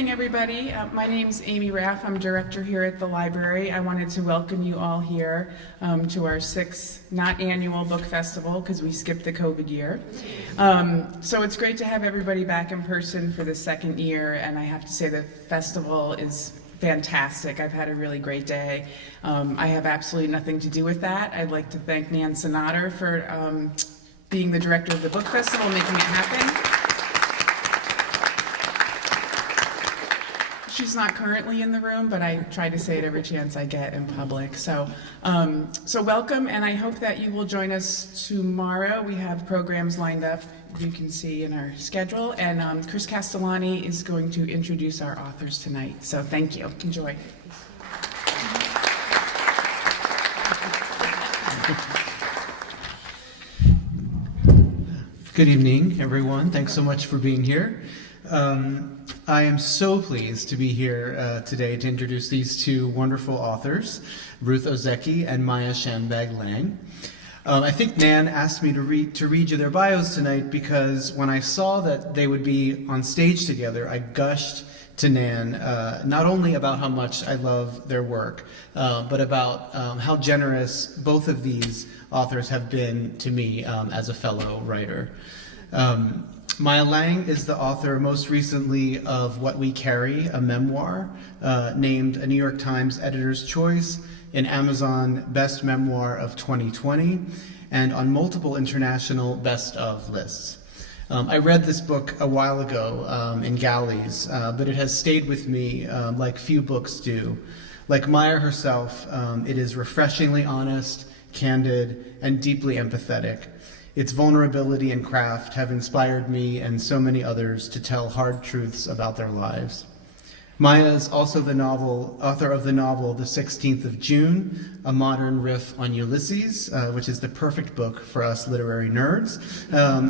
evening, everybody. My name's Amy Raff. I'm director here at the library. I wanted to welcome you all here to our sixth, not annual, book festival because we skipped the COVID year. So it's great to have everybody back in person for the second year, and I have to say the festival is fantastic. I've had a really great day. I have absolutely nothing to do with that. I'd like to thank Nan Sonater for being the director of the book festival, making it happen. She's not currently in the room, but I try to say it every chance I get in public. So welcome, and I hope that you will join us tomorrow. We have programs lined up, you can see in our schedule, and Chris Castellani is going to introduce our authors tonight. So thank you. Enjoy. Good evening, everyone. Thanks so much for being here. I am so pleased to be here today to introduce these two wonderful authors, Ruth Ozeki and Maya Shambag Lang. I think Nan asked me to read you their bios tonight because when I saw that they would be on stage together, I gushed to Nan not only about how much I love their work, but about how generous both of these authors have been to me as a fellow writer. Maya Lang is the author most recently of What We Carry, a memoir, named a New York Times Editor's Choice, an Amazon Best Memoir of 2020, and on multiple international Best Of lists. I read this book a while ago in galleys, but it has stayed with me like few books do. Like Maya herself, it is refreshingly honest, candid, and deeply empathetic. Its vulnerability and craft have inspired me and so many others to tell hard truths about their lives. Maya is also the author of the novel The 16th of June, a modern riff on Ulysses, which is the perfect book for us literary nerds,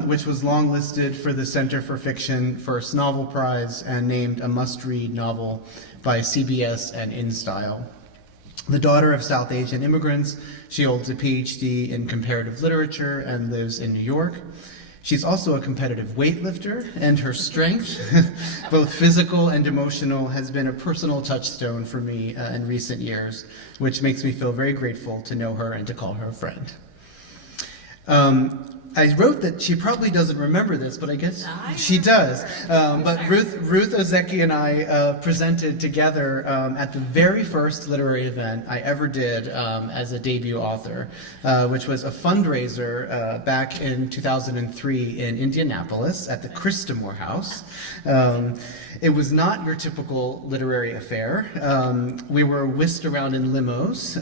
which was longlisted for the Center for Fiction First Novel Prize and named a must-read novel by CBS and InStyle. The daughter of South Asian immigrants, she holds a PhD in comparative literature and lives in New York. She's also a competitive weightlifter, and her strength, both physical and emotional, has been a personal touchstone for me in recent years, which makes me feel very grateful to know her and to call her a friend. I wrote that she probably doesn't remember this, but I guess she does. But Ruth Ozeki and I presented together at the very first literary event I ever did as a debut author, which was a fundraiser back in 2003 in Indianapolis at the Christamore House. It was not your typical literary affair. We were whisked around in limos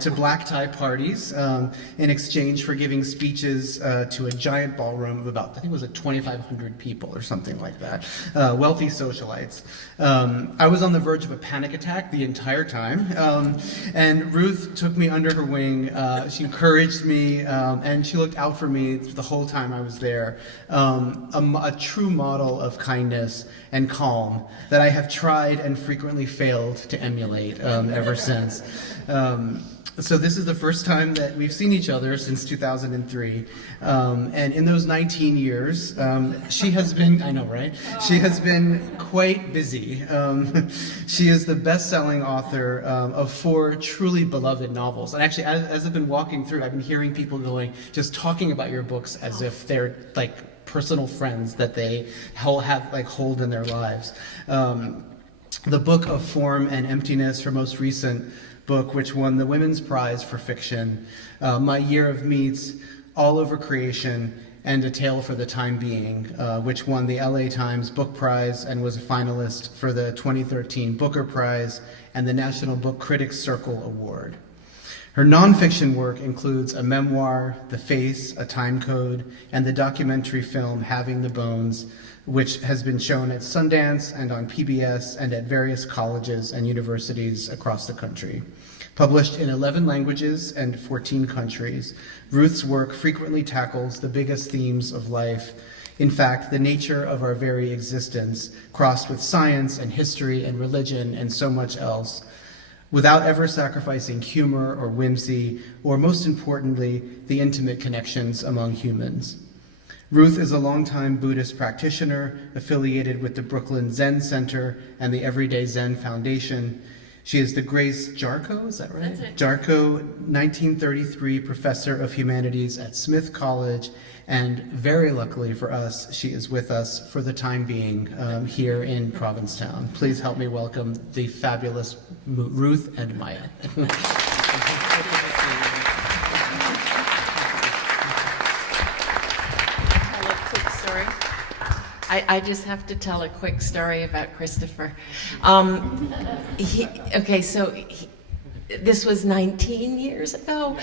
to black tie parties in exchange for giving speeches to a giant ballroom of about, I think it was 2,500 people or something like that, wealthy socialites. I was on the verge of a panic attack the entire time, and Ruth took me under her wing. She encouraged me, and she looked out for me the whole time I was there. A true model of kindness and calm that I have tried and frequently failed to emulate ever since. So this is the first time that we've seen each other since 2003, and in those 19 years, she has been, I know, right? She has been quite busy. She is the best-selling author of 4 truly beloved novels. And actually, as I've been walking through, I've been hearing people just talking about your books as if they're like personal friends that they hold in their lives. The book of Form and Emptiness, her most recent book, which won the Women's Prize for Fiction, My Year of Meats, All Over Creation, and A Tale for the Time Being, which won the LA Times Book Prize and was a finalist for the 2013 Booker Prize and the National Book Critics Circle Award. Her nonfiction work includes a memoir, The Face, A Time Code, and the documentary film Having the Bones, which has been shown at Sundance and on PBS and at various colleges and universities across the country. Published in 11 languages and 14 countries, Ruth's work frequently tackles the biggest themes of life. In fact, the nature of our very existence, crossed with science and history and religion and so much else, without ever sacrificing humor or whimsy, or most importantly, the intimate connections among humans. Ruth is a longtime Buddhist practitioner affiliated with the Brooklyn Zen Center and the Everyday Zen Foundation. She is the Grace Jarko, is that right? That's it. Jarko, 1933 Professor of Humanities at Smith College, and very luckily for us, she is with us for the time being here in Provincetown. Please help me welcome the fabulous Ruth and Maya. Tell a quick story. I just have to tell a quick story about Christopher. This was 19 years ago,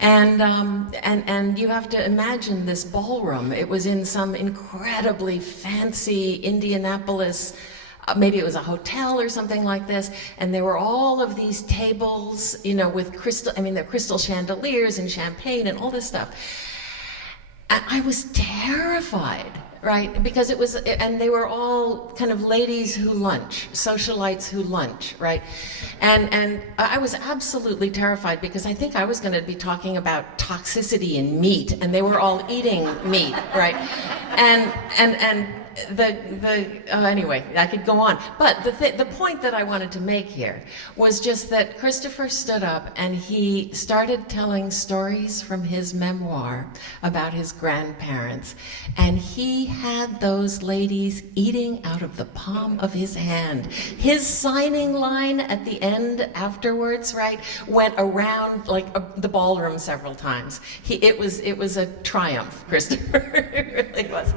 and you have to imagine this ballroom. It was in some incredibly fancy Indianapolis, maybe it was a hotel or something like this, and there were all of these tables, you know, with they're crystal chandeliers and champagne and all this stuff. And I was terrified, right? Because and they were all kind of ladies who lunch, socialites who lunch, right? And I was absolutely terrified because I think I was going to be talking about toxicity in meat, and they were all eating meat, right? And anyway, I could go on. But the point that I wanted to make here was just that Christopher stood up and he started telling stories from his memoir about his grandparents. And he had those ladies eating out of the palm of his hand. His signing line at the end afterwards, right, went around like the ballroom several times. It was a triumph, Christopher. It really was.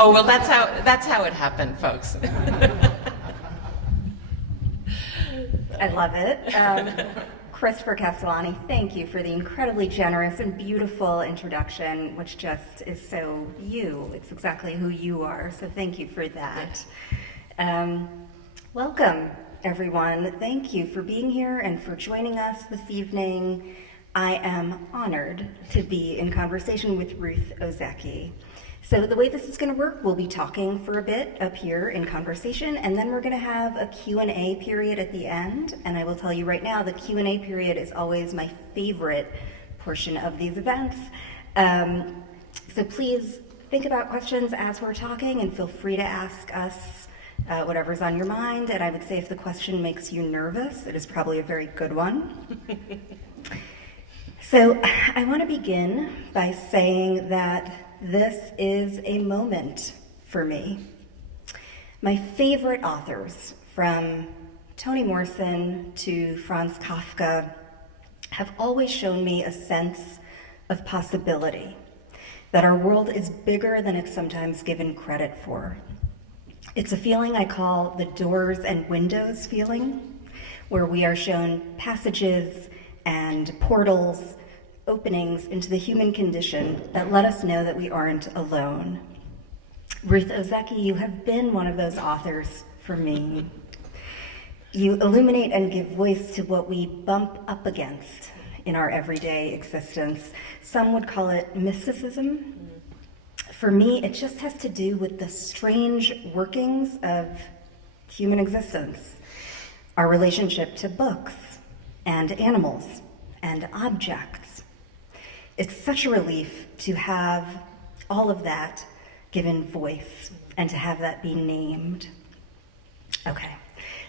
Oh, well, that's how it happened, folks. I love it. Christopher Castellani, thank you for the incredibly generous and beautiful introduction, which just is so you. It's exactly who you are, so thank you for that. Welcome, everyone. Thank you for being here and for joining us this evening. I am honored to be in conversation with Ruth Ozeki. So the way this is going to work, we'll be talking for a bit up here in conversation, and then we're going to have a Q&A period at the end. And I will tell you right now, the Q&A period is always my favorite portion of these events. So please think about questions as we're talking, and feel free to ask us whatever's on your mind. And I would say if the question makes you nervous, it is probably a very good one. So I want to begin by saying that this is a moment for me. My favorite authors, from Toni Morrison to Franz Kafka, have always shown me a sense of possibility, that our world is bigger than it's sometimes given credit for. It's a feeling I call the doors and windows feeling, where we are shown passages and portals, openings into the human condition that let us know that we aren't alone. Ruth Ozeki, you have been one of those authors for me. You illuminate and give voice to what we bump up against in our everyday existence. Some would call it mysticism. For me, it just has to do with the strange workings of human existence, our relationship to books and animals and objects. It's such a relief to have all of that given voice and to have that be named. Okay,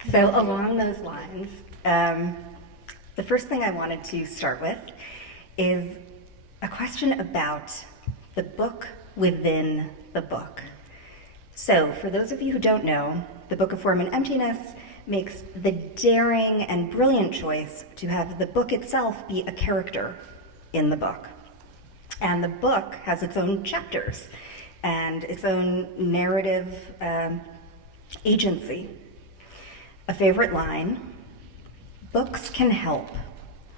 so along those lines, the first thing I wanted to start with is a question about the book within the book. So for those of you who don't know, the Book of Form and Emptiness makes the daring and brilliant choice to have the book itself be a character in the book. And the book has its own chapters and its own narrative agency. A favorite line, books can help.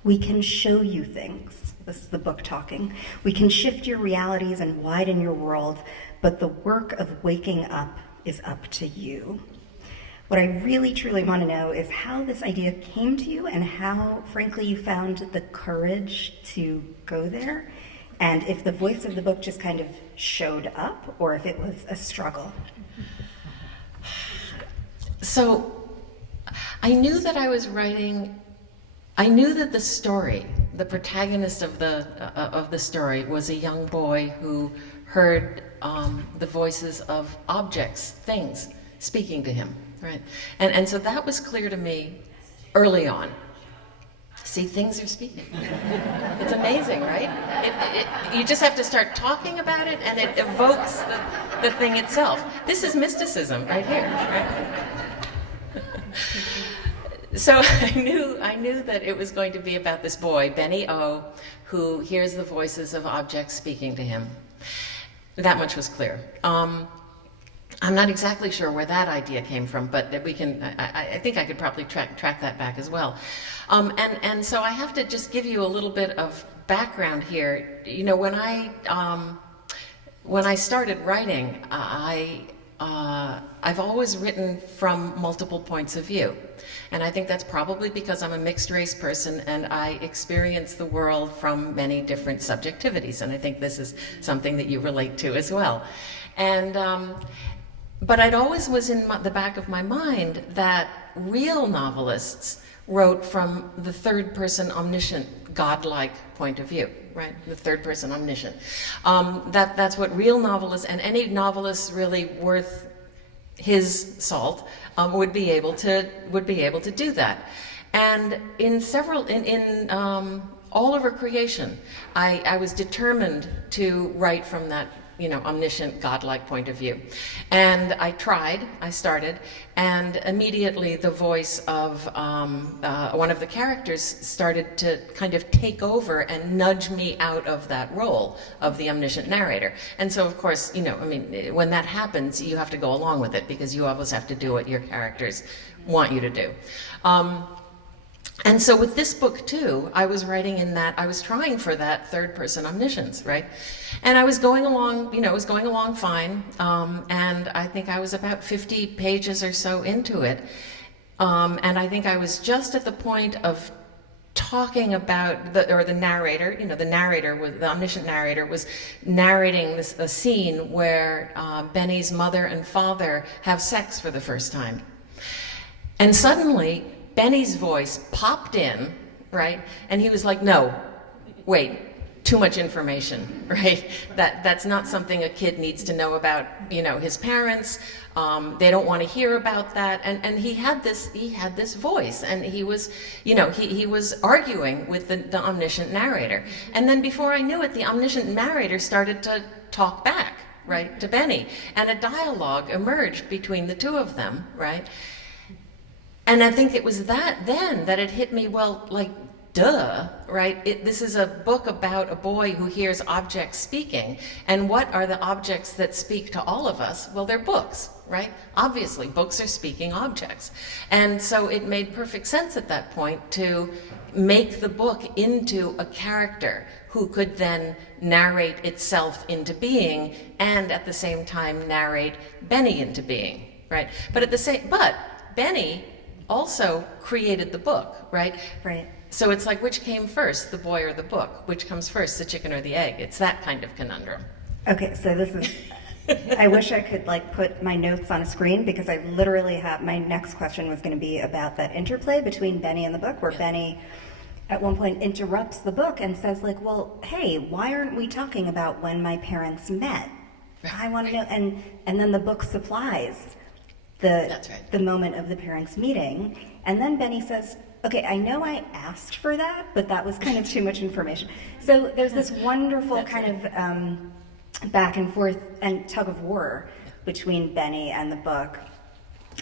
We can show you things. This is the book talking. We can shift your realities and widen your world, but the work of waking up is up to you. What I really, truly want to know is how this idea came to you and how, frankly, you found the courage to go there. And if the voice of the book just kind of showed up, or if it was a struggle. So I knew that I was writing, I knew that the story the protagonist of the story was a young boy who heard the voices of objects, things, speaking to him, right? And so that was clear to me early on. See, things are speaking. It's amazing, right? You just have to start talking about it, and it evokes the thing itself. This is mysticism right here, right? So I knew that it was going to be about this boy, Benny O, who hears the voices of objects speaking to him. That much was clear. I'm not exactly sure where that idea came from, but we can. I think I could probably track that back as well. And so I have to just give you a little bit of background here. You know, when I started writing, I've always written from multiple points of view. And I think that's probably because I'm a mixed race person and I experience the world from many different subjectivities. And I think this is something that you relate to as well. And but it always was in the back of my mind that real novelists wrote from the third person omniscient, godlike point of view, right? The third person omniscient. That's what real novelists, and any novelist really worth his salt, would be able to do that. And in all over creation, I was determined to write from that, you know, omniscient, godlike point of view. And I started, and immediately the voice of one of the characters started to kind of take over and nudge me out of that role of the omniscient narrator. And so, of course, you know, I mean, when that happens, you have to go along with it because you always have to do what your characters want you to do. And so with this book too, I was writing in that, I was trying for that third person omniscience, right? And I was going along, you know, it was going along fine. And I think I was about 50 pages or so into it. And I think I was just at the point of talking about the narrator, you know, the omniscient narrator was narrating a scene where Benny's mother and father have sex for the first time. And suddenly, Benny's voice popped in, right? And he was like, no, wait, too much information, right? That's not something a kid needs to know about, you know, his parents. They don't want to hear about that. And he had this voice, and he was, you know, he was arguing with the omniscient narrator. And then before I knew it, the omniscient narrator started to talk back, right, to Benny. And a dialogue emerged between the two of them, right? And I think it was that it hit me, well, like, duh, right? This is a book about a boy who hears objects speaking. And what are the objects that speak to all of us? Well, they're books, right? Obviously, books are speaking objects. And so it made perfect sense at that point to make the book into a character who could then narrate itself into being and at the same time narrate Benny into being, right? But Benny also created the book, right? Right. So it's like, which came first, the boy or the book? Which comes first, the chicken or the egg? It's that kind of conundrum. Okay, so this is, I wish I could like put my notes on a screen because I literally have, my next question was going to be about that interplay between Benny and the book, where Benny at one point interrupts the book and says like, well, hey, why aren't we talking about when my parents met? I want to know, and then the book supplies the moment of the parents' meeting. And then Benny says, okay, I know I asked for that, but that was kind of too much information. So there's this wonderful kind of back and forth and tug of war between Benny and the book.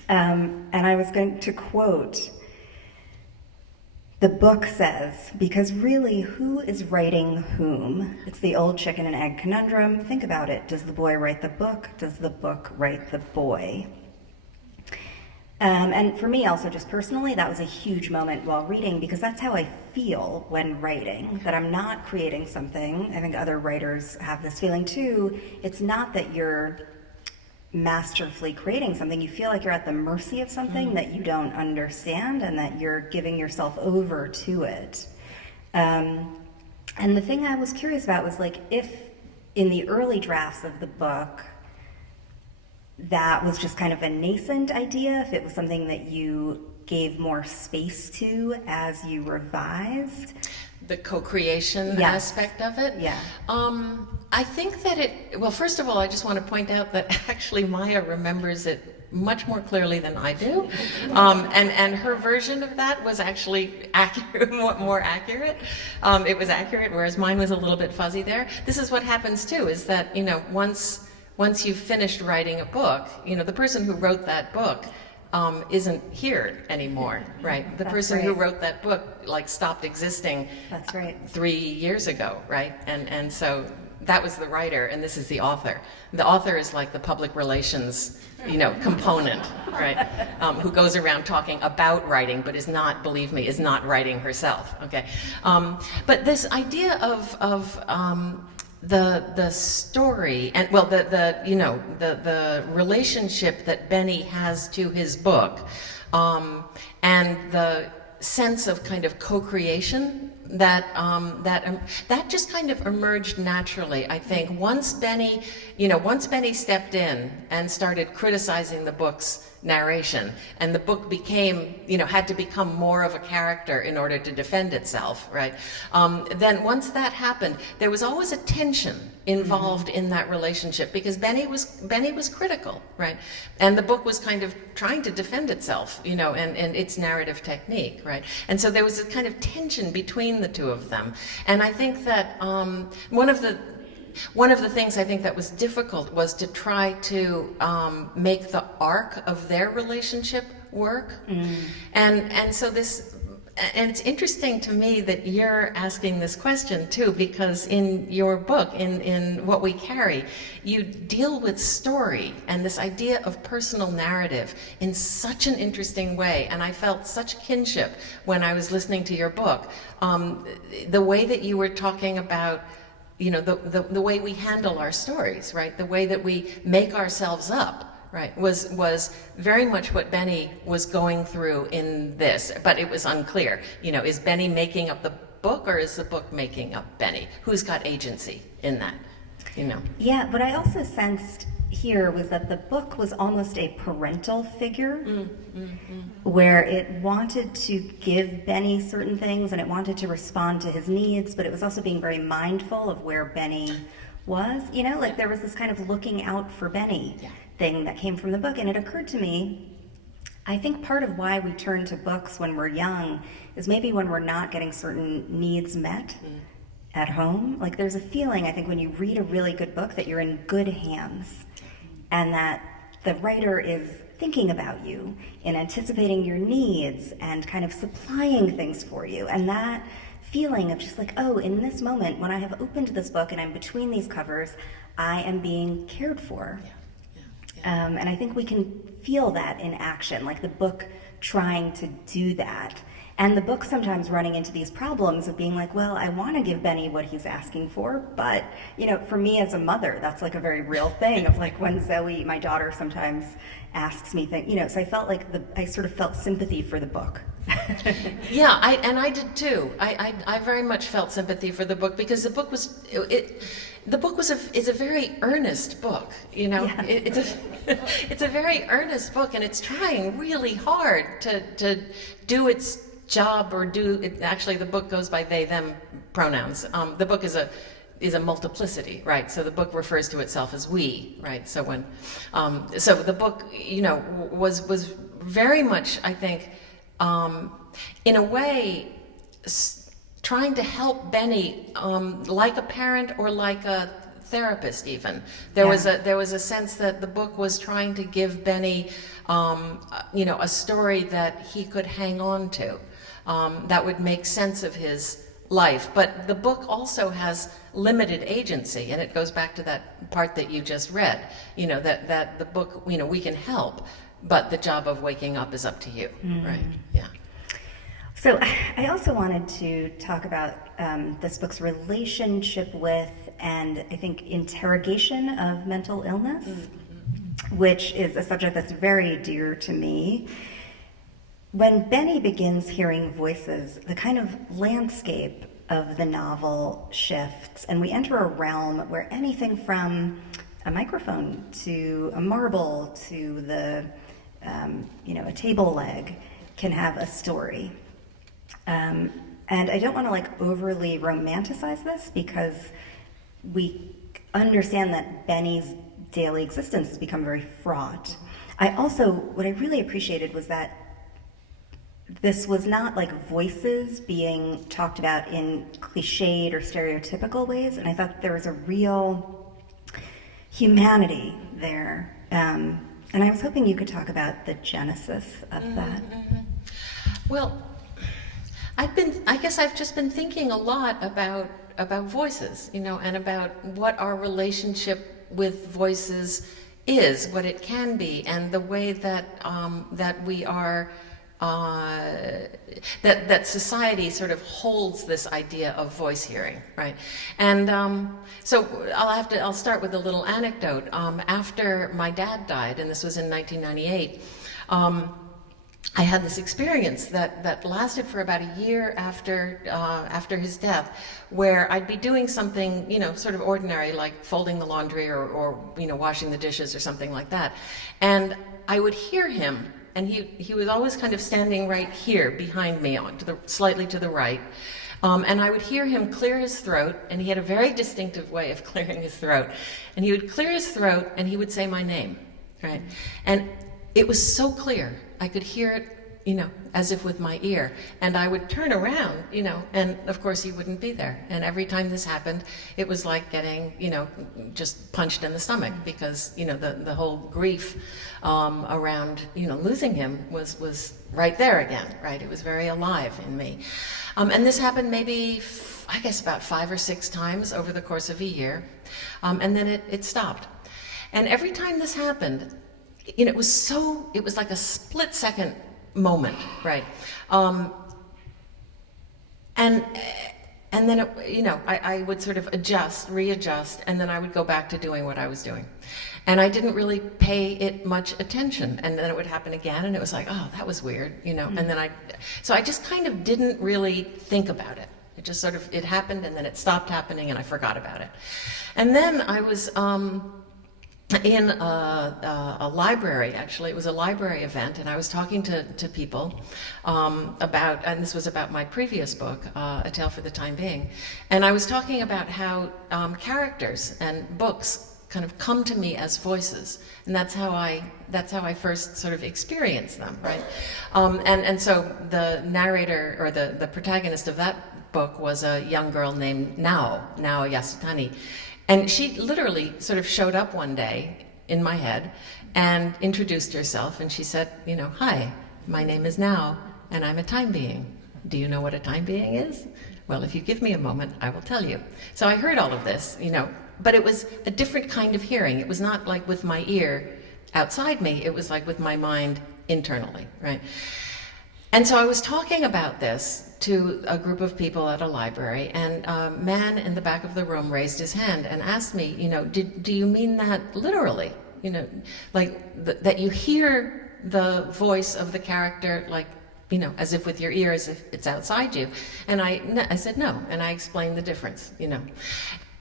And I was going to quote, the book says, because really, who is writing whom? It's the old chicken and egg conundrum. Think about it. Does the boy write the book? Does the book write the boy? And for me also, just personally, that was a huge moment while reading because that's how I feel when writing, that I'm not creating something. I think other writers have this feeling too. It's not that you're masterfully creating something. You feel like you're at the mercy of something that you don't understand and that you're giving yourself over to it. And the thing I was curious about was like, if in the early drafts of the book, that was just kind of a nascent idea, if it was something that you gave more space to as you revised. the co-creation Yes. aspect of it. Yeah. I think that well, first of all, I just want to point out that actually Maya remembers it much more clearly than I do. And her version of that was actually accurate, more accurate. It was accurate, whereas mine was a little bit fuzzy there. This is what happens too, is that, once you've finished writing a book, the person who wrote that book isn't here anymore, right? The That's person who right. wrote that book stopped existing That's right. 3 years ago, right? And so that was the writer, and this is the author. The author is like the public relations, component, right? Who goes around talking about writing, but is not, believe me, is not writing herself. Okay, but this idea of the story and the relationship that Benny has to his book, and the sense of kind of co-creation that just kind of emerged naturally, I think. Once Benny stepped in and started criticizing the book's narration, and the book became, had to become more of a character in order to defend itself, right? Then once that happened, there was always a tension involved in that relationship, because Benny was critical, right? And the book was kind of trying to defend itself, and its narrative technique, right? And so there was a kind of tension between the two of them. And I think that one of the things I think that was difficult was to try to make the arc of their relationship work. And so and it's interesting to me that you're asking this question too, because in your book, in What We Carry, you deal with story and this idea of personal narrative in such an interesting way. And I felt such kinship when I was listening to your book. The way that you were talking about the way we handle our stories, right? The way that we make ourselves up, right? Was very much what Benny was going through in this, but it was unclear. Is Benny making up the book, or is the book making up Benny? Who's got agency in that? Yeah, what I also sensed here was that the book was almost a parental figure, where it wanted to give Benny certain things and it wanted to respond to his needs, but it was also being very mindful of where Benny was. Like there was this kind of looking out for Benny thing that came from the book. And it occurred to me, I think part of why we turn to books when we're young is maybe when we're not getting certain needs met at home. Like there's a feeling, I think, when you read a really good book that you're in good hands, and that the writer is thinking about you and anticipating your needs and kind of supplying things for you. And that feeling of just like, oh, in this moment, when I have opened this book and I'm between these covers, I am being cared for. And I think we can feel that in action, like the book trying to do that. And the book sometimes running into these problems of being like, well, I want to give Benny what he's asking for, but, for me as a mother, that's like a very real thing of like when Zoe, my daughter, sometimes asks me things, so I felt like I sort of felt sympathy for the book. Yeah, I did too. I very much felt sympathy for the book, because the book was is a very earnest book. Yeah. It's a very earnest book, and it's trying really hard to do its job, or do it. Actually, the book goes by they them pronouns. The book is a multiplicity, right? So the book refers to itself as we, right? So when so the book was very much, I think, in a way, trying to help Benny, like a parent or like a therapist even. There was a sense that the book was trying to give Benny, a story that he could hang on to, that would make sense of his life. But the book also has limited agency, and it goes back to that part that you just read, that the book, we can help, but the job of waking up is up to you, right? Yeah. So I also wanted to talk about this book's relationship with, and I think, interrogation of mental illness, which is a subject that's very dear to me. When Benny begins hearing voices, the kind of landscape of the novel shifts, and we enter a realm where anything from a microphone to a marble to a table leg can have a story. And I don't want to like overly romanticize this because we understand that Benny's daily existence has become very fraught. What I really appreciated was that this was not like voices being talked about in cliched or stereotypical ways, and I thought there was a real humanity there. And I was hoping you could talk about the genesis of that. Well, I guess I've just been thinking a lot about voices, and about what our relationship with voices is, what it can be, and the way that that we are that society sort of holds this idea of voice hearing, right? And so I'll start with a little anecdote. After my dad died, and this was in 1998. I had this experience that lasted for about a year after his death, where I'd be doing something, sort of ordinary, like folding the laundry or washing the dishes or something like that. And I would hear him, and he was always kind of standing right here behind me, slightly to the right. And I would hear him clear his throat, and he had a very distinctive way of clearing his throat. And he would clear his throat, and he would say my name, right? And it was so clear. I could hear it, as if with my ear. And I would turn around, and of course he wouldn't be there. And every time this happened, it was like getting, just punched in the stomach, because, the whole grief around, losing him was right there again, right? It was very alive in me. And this happened maybe, I guess, about 5 or 6 times over the course of a year. And then it stopped. And every time this happened, it was like a split-second moment, right? And then I would sort of readjust, and then I would go back to doing what I was doing. And I didn't really pay it much attention. And then it would happen again, and it was like, oh, that was weird, And then so I just kind of didn't really think about it. It just sort of, it happened, and then it stopped happening, and I forgot about it. And then I was in a library, actually. It was a library event, and I was talking to people about, and this was about my previous book, A Tale for the Time Being, and I was talking about how characters and books kind of come to me as voices, and that's how I first sort of experienced them, right? And so the narrator, or the protagonist of that book, was a young girl named Nao Yasutani. And she literally sort of showed up one day in my head and introduced herself, and she said, hi, my name is Nao, and I'm a time being. Do you know what a time being is? Well, if you give me a moment, I will tell you. So I heard all of this, but it was a different kind of hearing. It was not like with my ear outside me, it was like with my mind internally, right? And so I was talking about this to a group of people at a library, and a man in the back of the room raised his hand and asked me, do you mean that literally? Like that you hear the voice of the character, like, as if with your ear, as if it's outside you? And I said no, and I explained the difference,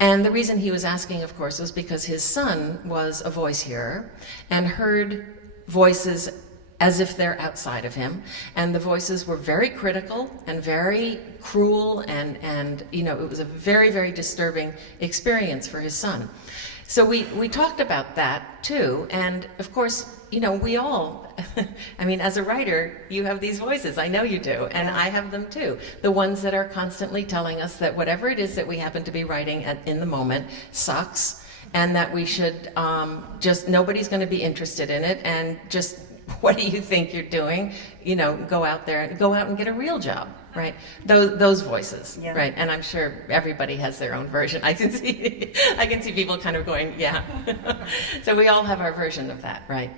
And the reason he was asking, of course, was because his son was a voice hearer and heard voices as if they're outside of him, and the voices were very critical and very cruel, and it was a very, very disturbing experience for his son. So we talked about that too, and of course, we all, I mean, as a writer, you have these voices, I know you do, and I have them too. The ones that are constantly telling us that whatever it is that we happen to be writing in the moment sucks, and that we should nobody's gonna be interested in it, and just, what do you think you're doing? Go out and get a real job, right? Those voices, yeah. Right? And I'm sure everybody has their own version. I can see people kind of going, yeah. So we all have our version of that, right?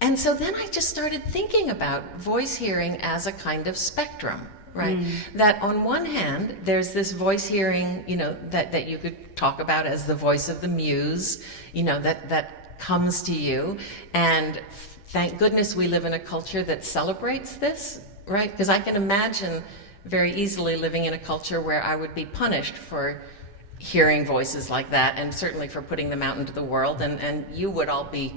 And so then I just started thinking about voice hearing as a kind of spectrum, right? That on one hand, there's this voice hearing, that you could talk about as the voice of the muse, that comes to you, and thank goodness we live in a culture that celebrates this, right? Because I can imagine very easily living in a culture where I would be punished for hearing voices like that, and certainly for putting them out into the world, and you would all be,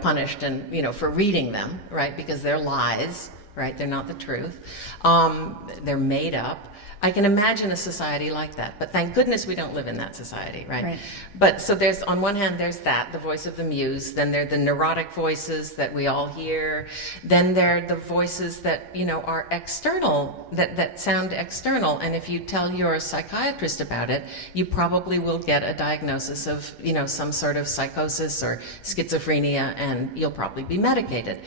punished and, for reading them, right? Because they're lies, right? They're not the truth. They're made up. I can imagine a society like that, but thank goodness we don't live in that society, right? Right. But so there's, on one hand, there's that, the voice of the muse. Then there are the neurotic voices that we all hear. Then there are the voices that, you know, are external, that sound external. And if you tell your psychiatrist about it, you probably will get a diagnosis of, you know, some sort of psychosis or schizophrenia, and you'll probably be medicated.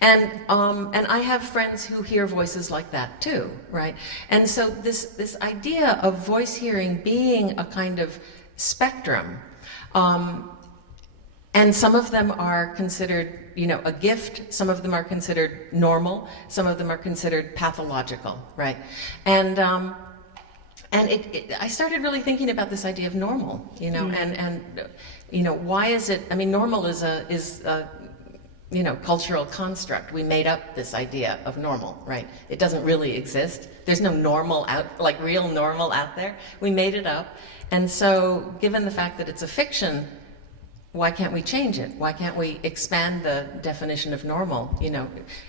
And I have friends who hear voices like that too, right? And so this idea of voice hearing being a kind of spectrum, and some of them are considered, you know, a gift, some of them are considered normal, some of them are considered pathological, right? And I started really thinking about this idea of normal, you know, and you know, why is it, I mean, normal is a you know, cultural construct. We made up this idea of normal, right? It doesn't really exist. There's no normal like real normal out there. We made it up. And so, given the fact that it's a fiction, why can't we change it? Why can't we expand the definition of normal, you know,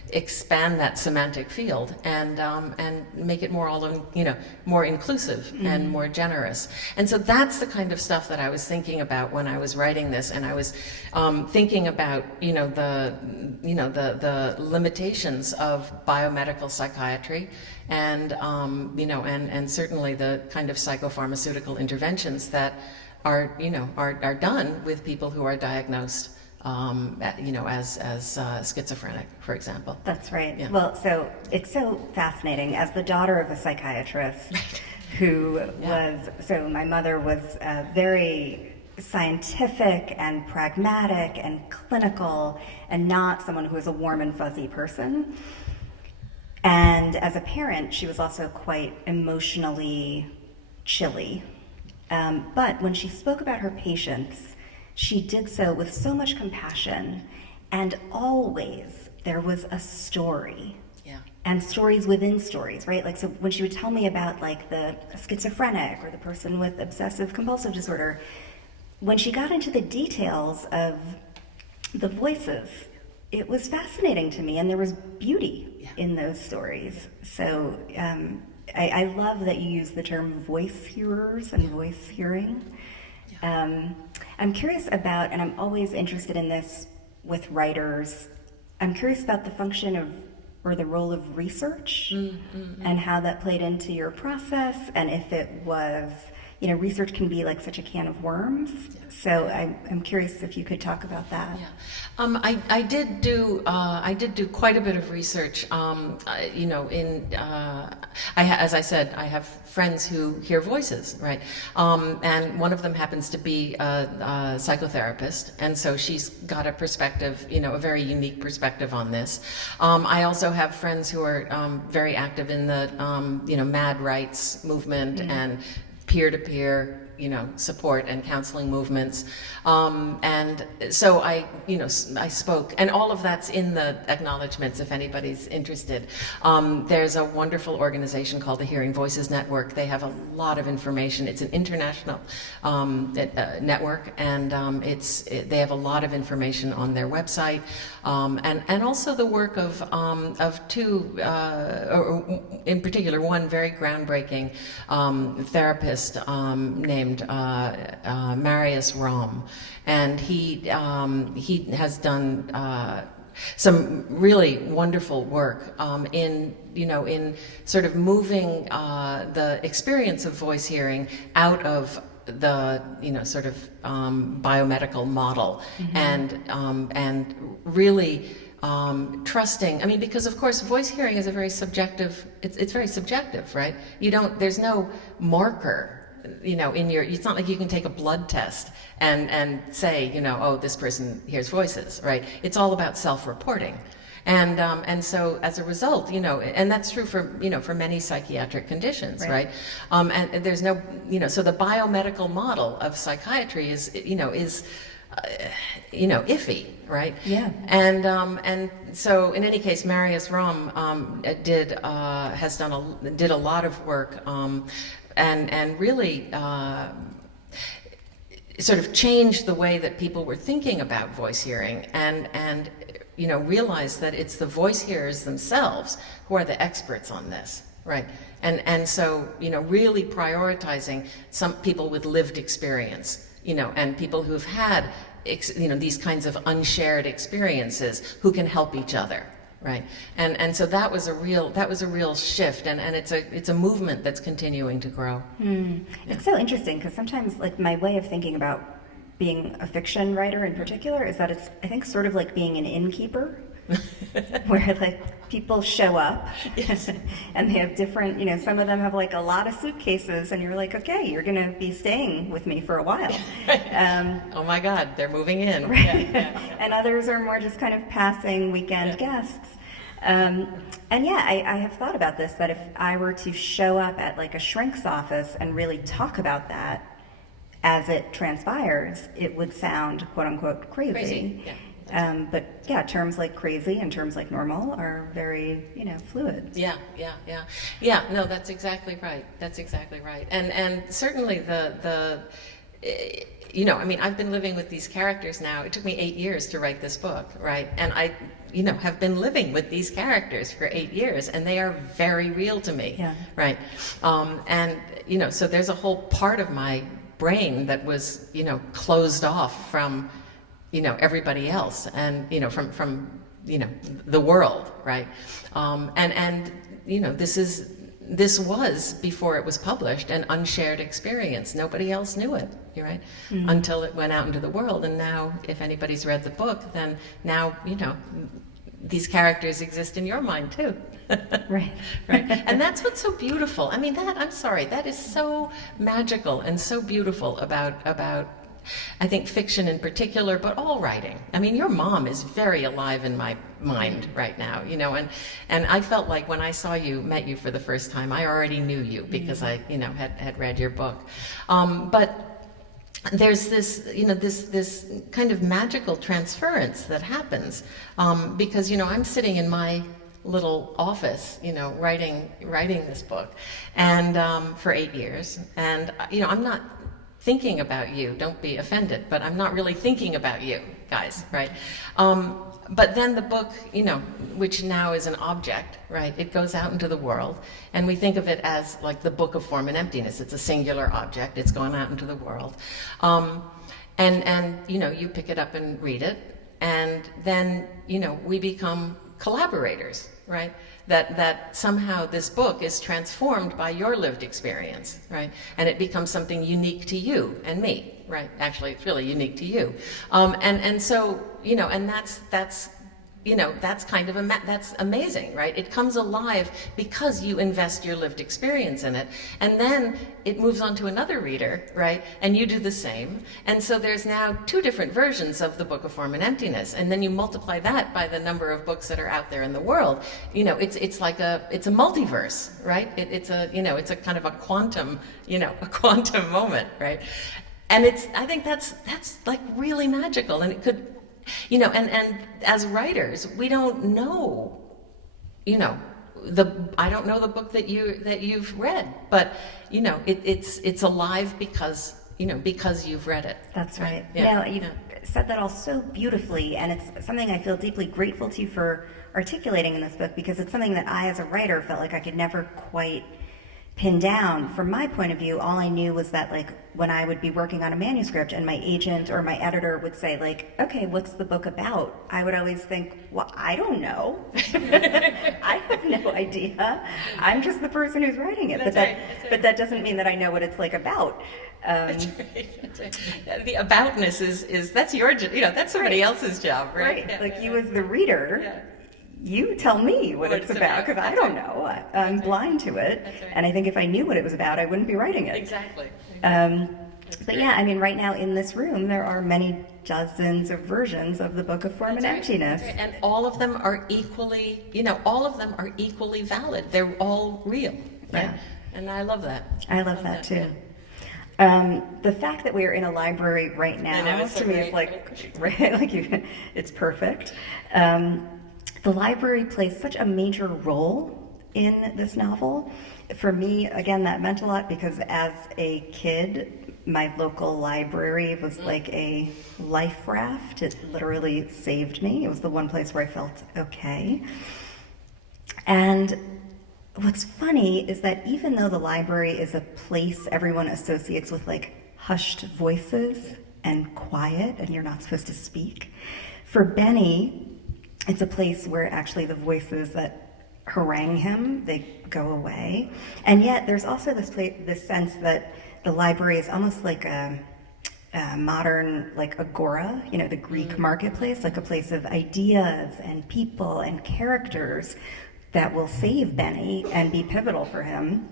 expand that semantic field and make it more more inclusive and more generous? And so that's the kind of stuff that I was thinking about when I was writing this, and I was thinking about, you know, the limitations of biomedical psychiatry, and you know, and certainly the kind of psychopharmaceutical interventions that are done with people who are diagnosed, you know, as schizophrenic, for example. That's right. Yeah. Well, so it's so fascinating. As the daughter of a psychiatrist who was, so my mother was very scientific and pragmatic and clinical, and not someone who was a warm and fuzzy person. And as a parent, she was also quite emotionally chilly. But when she spoke about her patients, she did so with so much compassion, and always there was a story. Yeah. And stories within stories, right? Like, so when she would tell me about like the schizophrenic or the person with obsessive compulsive disorder, when she got into the details of the voices, it was fascinating to me, and there was beauty in those stories. So I love that you use the term voice hearers and voice hearing. I'm curious about, and I'm always interested in this with writers, I'm curious about the function of, or the role of research, and how that played into your process, and if it was, you know, research can be like such a can of worms. So I'm curious if you could talk about that. Yeah, I did do quite a bit of research. You know, as I said, I have friends who hear voices, right? And one of them happens to be a psychotherapist, and so she's got a perspective, you know, a very unique perspective on this. I also have friends who are very active in the you know, MAD rights movement and peer-to-peer, you know, support and counseling movements. And so I spoke, and all of that's in the acknowledgments if anybody's interested. There's a wonderful organization called the Hearing Voices Network. They have a lot of information. It's an international network, and they have a lot of information on their website. And also the work of two, or in particular, one very groundbreaking therapist named Marius Rom, and he has done some really wonderful work in sort of moving the experience of voice hearing out of the sort of biomedical model, and really trusting. I mean, because of course voice hearing is a very subjective. It's very subjective, right? There's no marker. It's not like you can take a blood test and say, oh, this person hears voices, right? It's all about self-reporting. And so as a result, and that's true for many psychiatric conditions, right? And there's no, so the biomedical model of psychiatry is iffy, right? Yeah. And so in any case, Marius Rom did a lot of work, and really sort of changed the way that people were thinking about voice hearing, and realize that it's the voice hearers themselves who are the experts on this, right? And so, really prioritizing some people with lived experience, and people who've had, these kinds of unshared experiences who can help each other, right? And so that was a real shift, and it's a movement that's continuing to grow. It's so interesting because sometimes, like, my way of thinking about being a fiction writer in particular is that it's, I think, sort of like being an innkeeper, where like people show up and they have different, some of them have like a lot of suitcases, and you're like, okay, you're going to be staying with me for a while. Oh my God, they're moving in. Right? And others are more just kind of passing weekend guests. And I have thought about this, that if I were to show up at like a shrink's office and really talk about that as it transpires, it would sound quote unquote crazy. Yeah. But yeah, terms like crazy and terms like normal are very, fluid. Yeah. No, that's exactly right. And certainly I've been living with these characters now. It took me 8 years to write this book, right? And I, have been living with these characters for 8 years, and they are very real to me, right? So there's a whole part of my brain that was, closed off from, everybody else, and, from the world, right? This was, before it was published, an unshared experience. Nobody else knew it, right? Until it went out into the world. And now, if anybody's read the book, then now, these characters exist in your mind too. Right. And that's what's so beautiful. I mean, that is so magical and so beautiful about I think fiction in particular, but all writing. I mean, your mom is very alive in my mind right now, and I felt like when I met you for the first time, I already knew you because I, had read your book. But there's this, this kind of magical transference that happens because, I'm sitting in my little office, writing this book, and for 8 years, and I'm not thinking about you. Don't be offended, but I'm not really thinking about you guys, right? But then the book, which now is an object, right? It goes out into the world, and we think of it as like the Book of Form and Emptiness. It's a singular object. It's gone out into the world, and you pick it up and read it, and then we become collaborators, right? That somehow this book is transformed by your lived experience, right? And it becomes something unique to you and me, right? Actually, it's really unique to you. And so, and that's kind of that's amazing, right? It comes alive because you invest your lived experience in it. And then it moves on to another reader, right? And you do the same. And so there's now 2 different versions of the Book of Form and Emptiness. And then you multiply that by the number of books that are out there in the world. It's like it's a multiverse, right? It's a kind of a quantum moment, right? And I think that's like really magical, and it could, and as writers, we don't know, I don't know the book that you've read, but it's alive because you've read it. That's right. Yeah. You've said that all so beautifully, and it's something I feel deeply grateful to you for articulating in this book, because it's something that I, as a writer, felt like I could never quite pin down. From my point of view, all I knew was that, like, when I would be working on a manuscript and my agent or my editor would say, like, okay, what's the book about? I would always think, well, I don't know. I have no idea. I'm just the person who's writing it. But that doesn't mean that I know what it's like about. That's right. The aboutness is that's your, that's somebody else's job, right? Right. Like, you as the reader, you tell me what it's about, because I don't know. I'm blind to it. And I think if I knew what it was about, I wouldn't be writing it. Exactly. But yeah, I mean, right now in this room, there are many dozens of versions of the Book of Form and Emptiness. Right. And all of them are equally, valid. They're all real, right? Yeah. And I love that. I love that too. The fact that we are in a library right now, to me, is like, it's perfect. The library plays such a major role in this novel. For me, again, that meant a lot because as a kid, my local library was like a life raft. It literally saved me. It was the one place where I felt okay. And what's funny is that even though the library is a place everyone associates with like hushed voices and quiet, and you're not supposed to speak, for Benny, it's a place where actually the voices that harangue him, they go away. And yet there's also this sense that the library is almost like a modern, like agora, you know, the Greek marketplace, like a place of ideas and people and characters that will save Benny and be pivotal for him.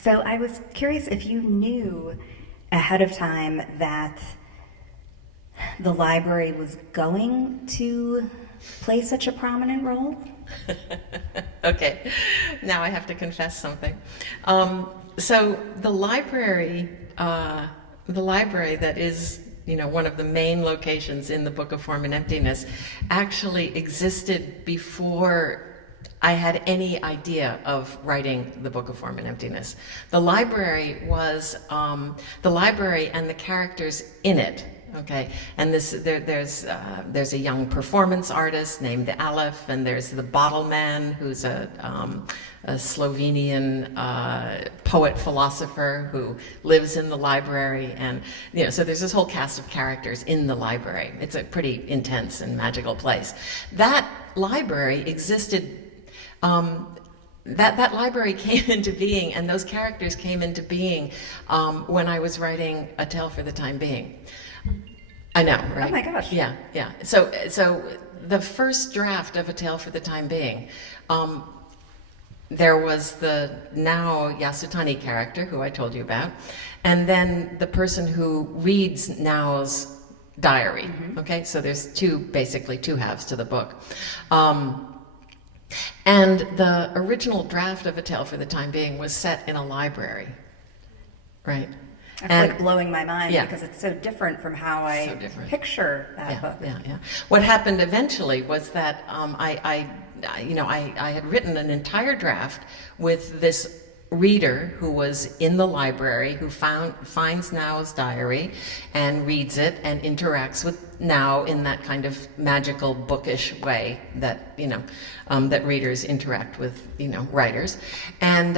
So I was curious if you knew ahead of time that the library was going to play such a prominent role? Okay, now I have to confess something. So the library that is, you know, one of the main locations in the Book of Form and Emptiness actually existed before I had any idea of writing the Book of Form and Emptiness. The library was the library and the characters in it. Okay, and there's a young performance artist named the Aleph, and there's the Bottle Man, who's a Slovenian poet philosopher who lives in the library, and you know, so there's this whole cast of characters in the library. It's a pretty intense and magical place. That library existed. That library came into being, and those characters came into being when I was writing A Tale for the Time Being. I know, right? Oh my gosh. Yeah, yeah. So the first draft of A Tale for the Time Being, there was the now Yasutani character, who I told you about, and then the person who reads Now's diary. Mm-hmm. Okay, so there's basically two halves to the book. And the original draft of A Tale for the Time Being was set in a library, right? That's like blowing my mind, yeah, because it's so different from how I picture that book. Yeah. What happened eventually was that I had written an entire draft with this reader who was in the library, who finds Now's diary and reads it and interacts with Now in that kind of magical, bookish way that, you know, that readers interact with, you know, writers. And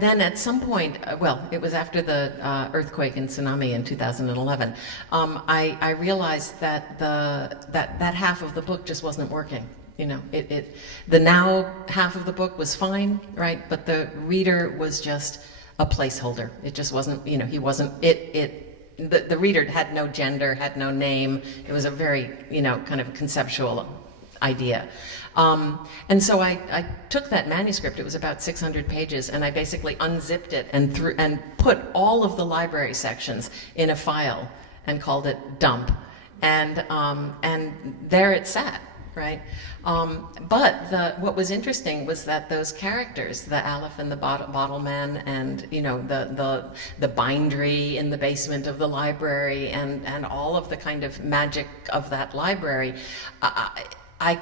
then at some point, it was after the earthquake and tsunami in 2011, I realized that that half of the book just wasn't working. You know, the Now half of the book was fine, right? But the reader was just a placeholder. It just wasn't, you know, he wasn't, the reader had no gender, had no name. It was a very, you know, kind of conceptual idea. And so I took that manuscript, it was about 600 pages, and I basically unzipped it and put all of the library sections in a file and called it dump. And there it sat, right? But what was interesting was that those characters, the Aleph and the Bottle Man, and you know, the bindery in the basement of the library, and all of the kind of magic of that library, I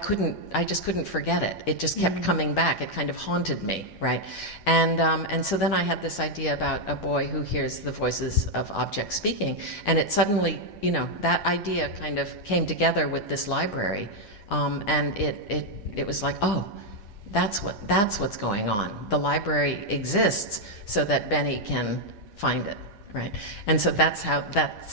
just couldn't forget it. It just kept coming back. It kind of haunted me, right? And so then I had this idea about a boy who hears the voices of objects speaking, and it suddenly, you know, that idea kind of came together with this library, and it was like, oh, that's what's going on. The library exists so that Benny can find it. Right, and so that's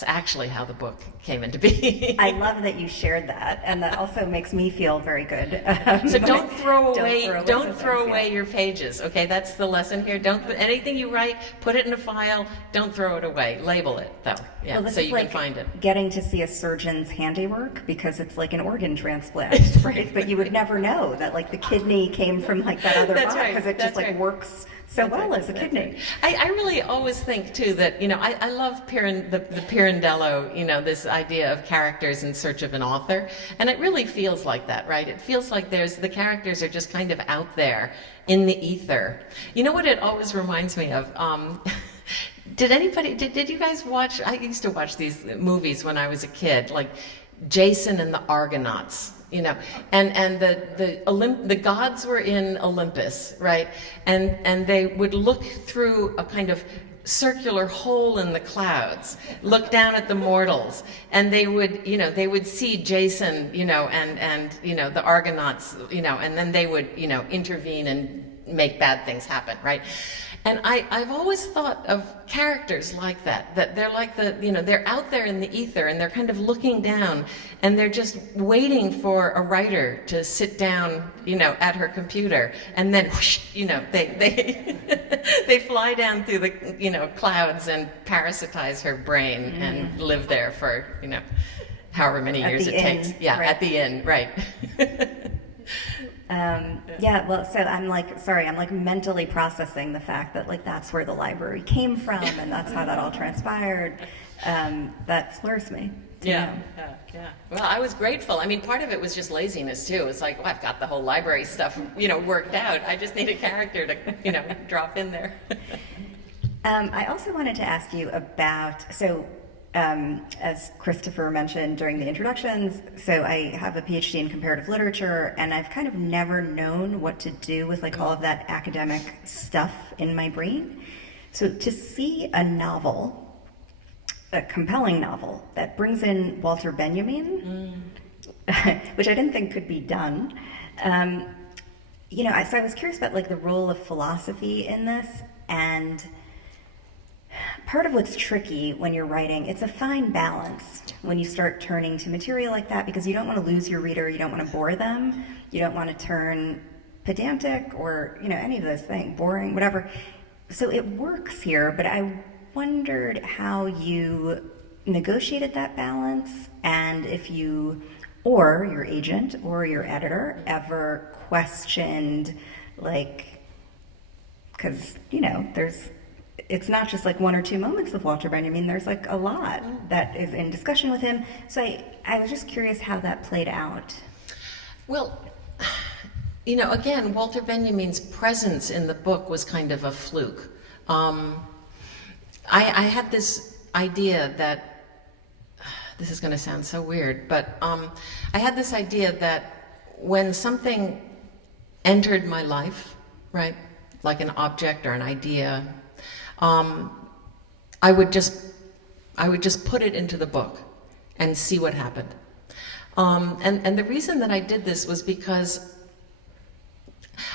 actually how the book came into being. I love that you shared that, and that also makes me feel very good. So don't throw away your pages. Okay, that's the lesson here. Don't put anything you write, put it in a file. Don't throw it away. Label it though. Yeah, well, so you like can find it. Getting to see a surgeon's handiwork, because it's like an organ transplant, right? But you would never know that like the kidney came from like that other body, because it just like works so well as a kidney. I really always think too that, you know, I love the Pirandello, you know, this idea of characters in search of an author, and it really feels like that, right? It feels like the characters are just kind of out there in the ether. You know what it always reminds me of? Did you guys watch? I used to watch these movies when I was a kid, like Jason and the Argonauts. You know, and the gods were in Olympus, right? And they would look through a kind of circular hole in the clouds, look down at the mortals, and they would see Jason, and the Argonauts, and then they would, intervene and make bad things happen, right? And I've always thought of characters like that they're like they're out there in the ether, and they're kind of looking down, and they're just waiting for a writer to sit down, at her computer, and then whoosh, they they fly down through the, clouds and parasitize her brain and live there for, however many years it takes. Yeah, right. At the end, right. Well, so I'm like mentally processing the fact that like that's where the library came from and that's how that all transpired. That floors me. Yeah. Well, I was grateful. I mean, part of it was just laziness too. It's like, well, I've got the whole library stuff, worked out. I just need a character to, drop in there. I also wanted to ask you about, as Christopher mentioned during the introductions, so I have a PhD in comparative literature, and I've kind of never known what to do with like all of that academic stuff in my brain. So to see a novel, a compelling novel that brings in Walter Benjamin, which I didn't think could be done, so I was curious about like the role of philosophy in this, and part of what's tricky when you're writing, it's a fine balance when you start turning to material like that, because you don't want to lose your reader, you don't want to bore them, you don't want to turn pedantic or, any of those things, boring, whatever. So it works here, but I wondered how you negotiated that balance, and if you, or your agent or your editor, ever questioned, like, because, it's not just like one or two moments with Walter Benjamin, there's like a lot that is in discussion with him. So I was just curious how that played out. Well, again, Walter Benjamin's presence in the book was kind of a fluke. I had this idea that, this is going to sound so weird, but I had this idea that when something entered my life, right, like an object or an idea, I would just put it into the book and see what happened. And the reason that I did this was because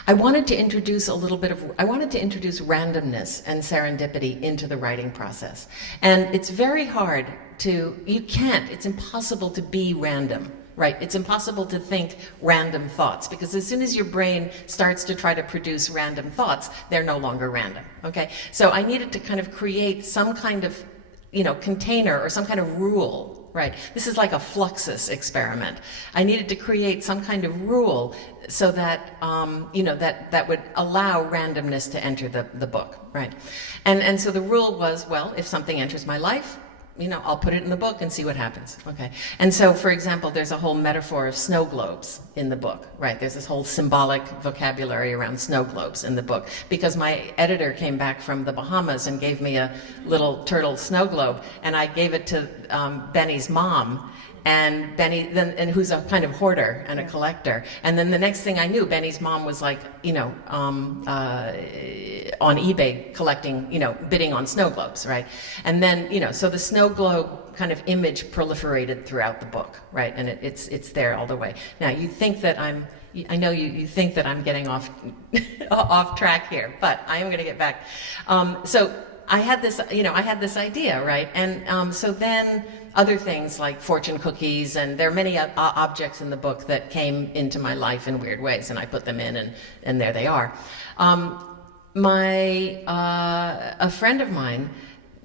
I wanted to introduce randomness and serendipity into the writing process. And it's very hard it's impossible to be random. Right, it's impossible to think random thoughts, because as soon as your brain starts to try to produce random thoughts, they're no longer random, okay? So I needed to kind of create some kind of, container or some kind of rule, right? This is like a Fluxus experiment. I needed to create some kind of rule so that, that would allow randomness to enter the book, right? And so the rule was, well, if something enters my life, I'll put it in the book and see what happens, okay? And so, for example, there's a whole metaphor of snow globes in the book, right? There's this whole symbolic vocabulary around snow globes in the book, because my editor came back from the Bahamas and gave me a little turtle snow globe, and I gave it to Benny's mom, and Benny, and who's a kind of hoarder and a collector. And then the next thing I knew, Benny's mom was like, on eBay collecting, bidding on snow globes, right? And then, so the snow globe kind of image proliferated throughout the book, right? And it's there all the way. Now, you think that I know you think that I'm getting off off track here, but I am going to get back. So I had this idea, right? And so then other things like fortune cookies, and there are many objects in the book that came into my life in weird ways, and I put them in, and there they are. A friend of mine,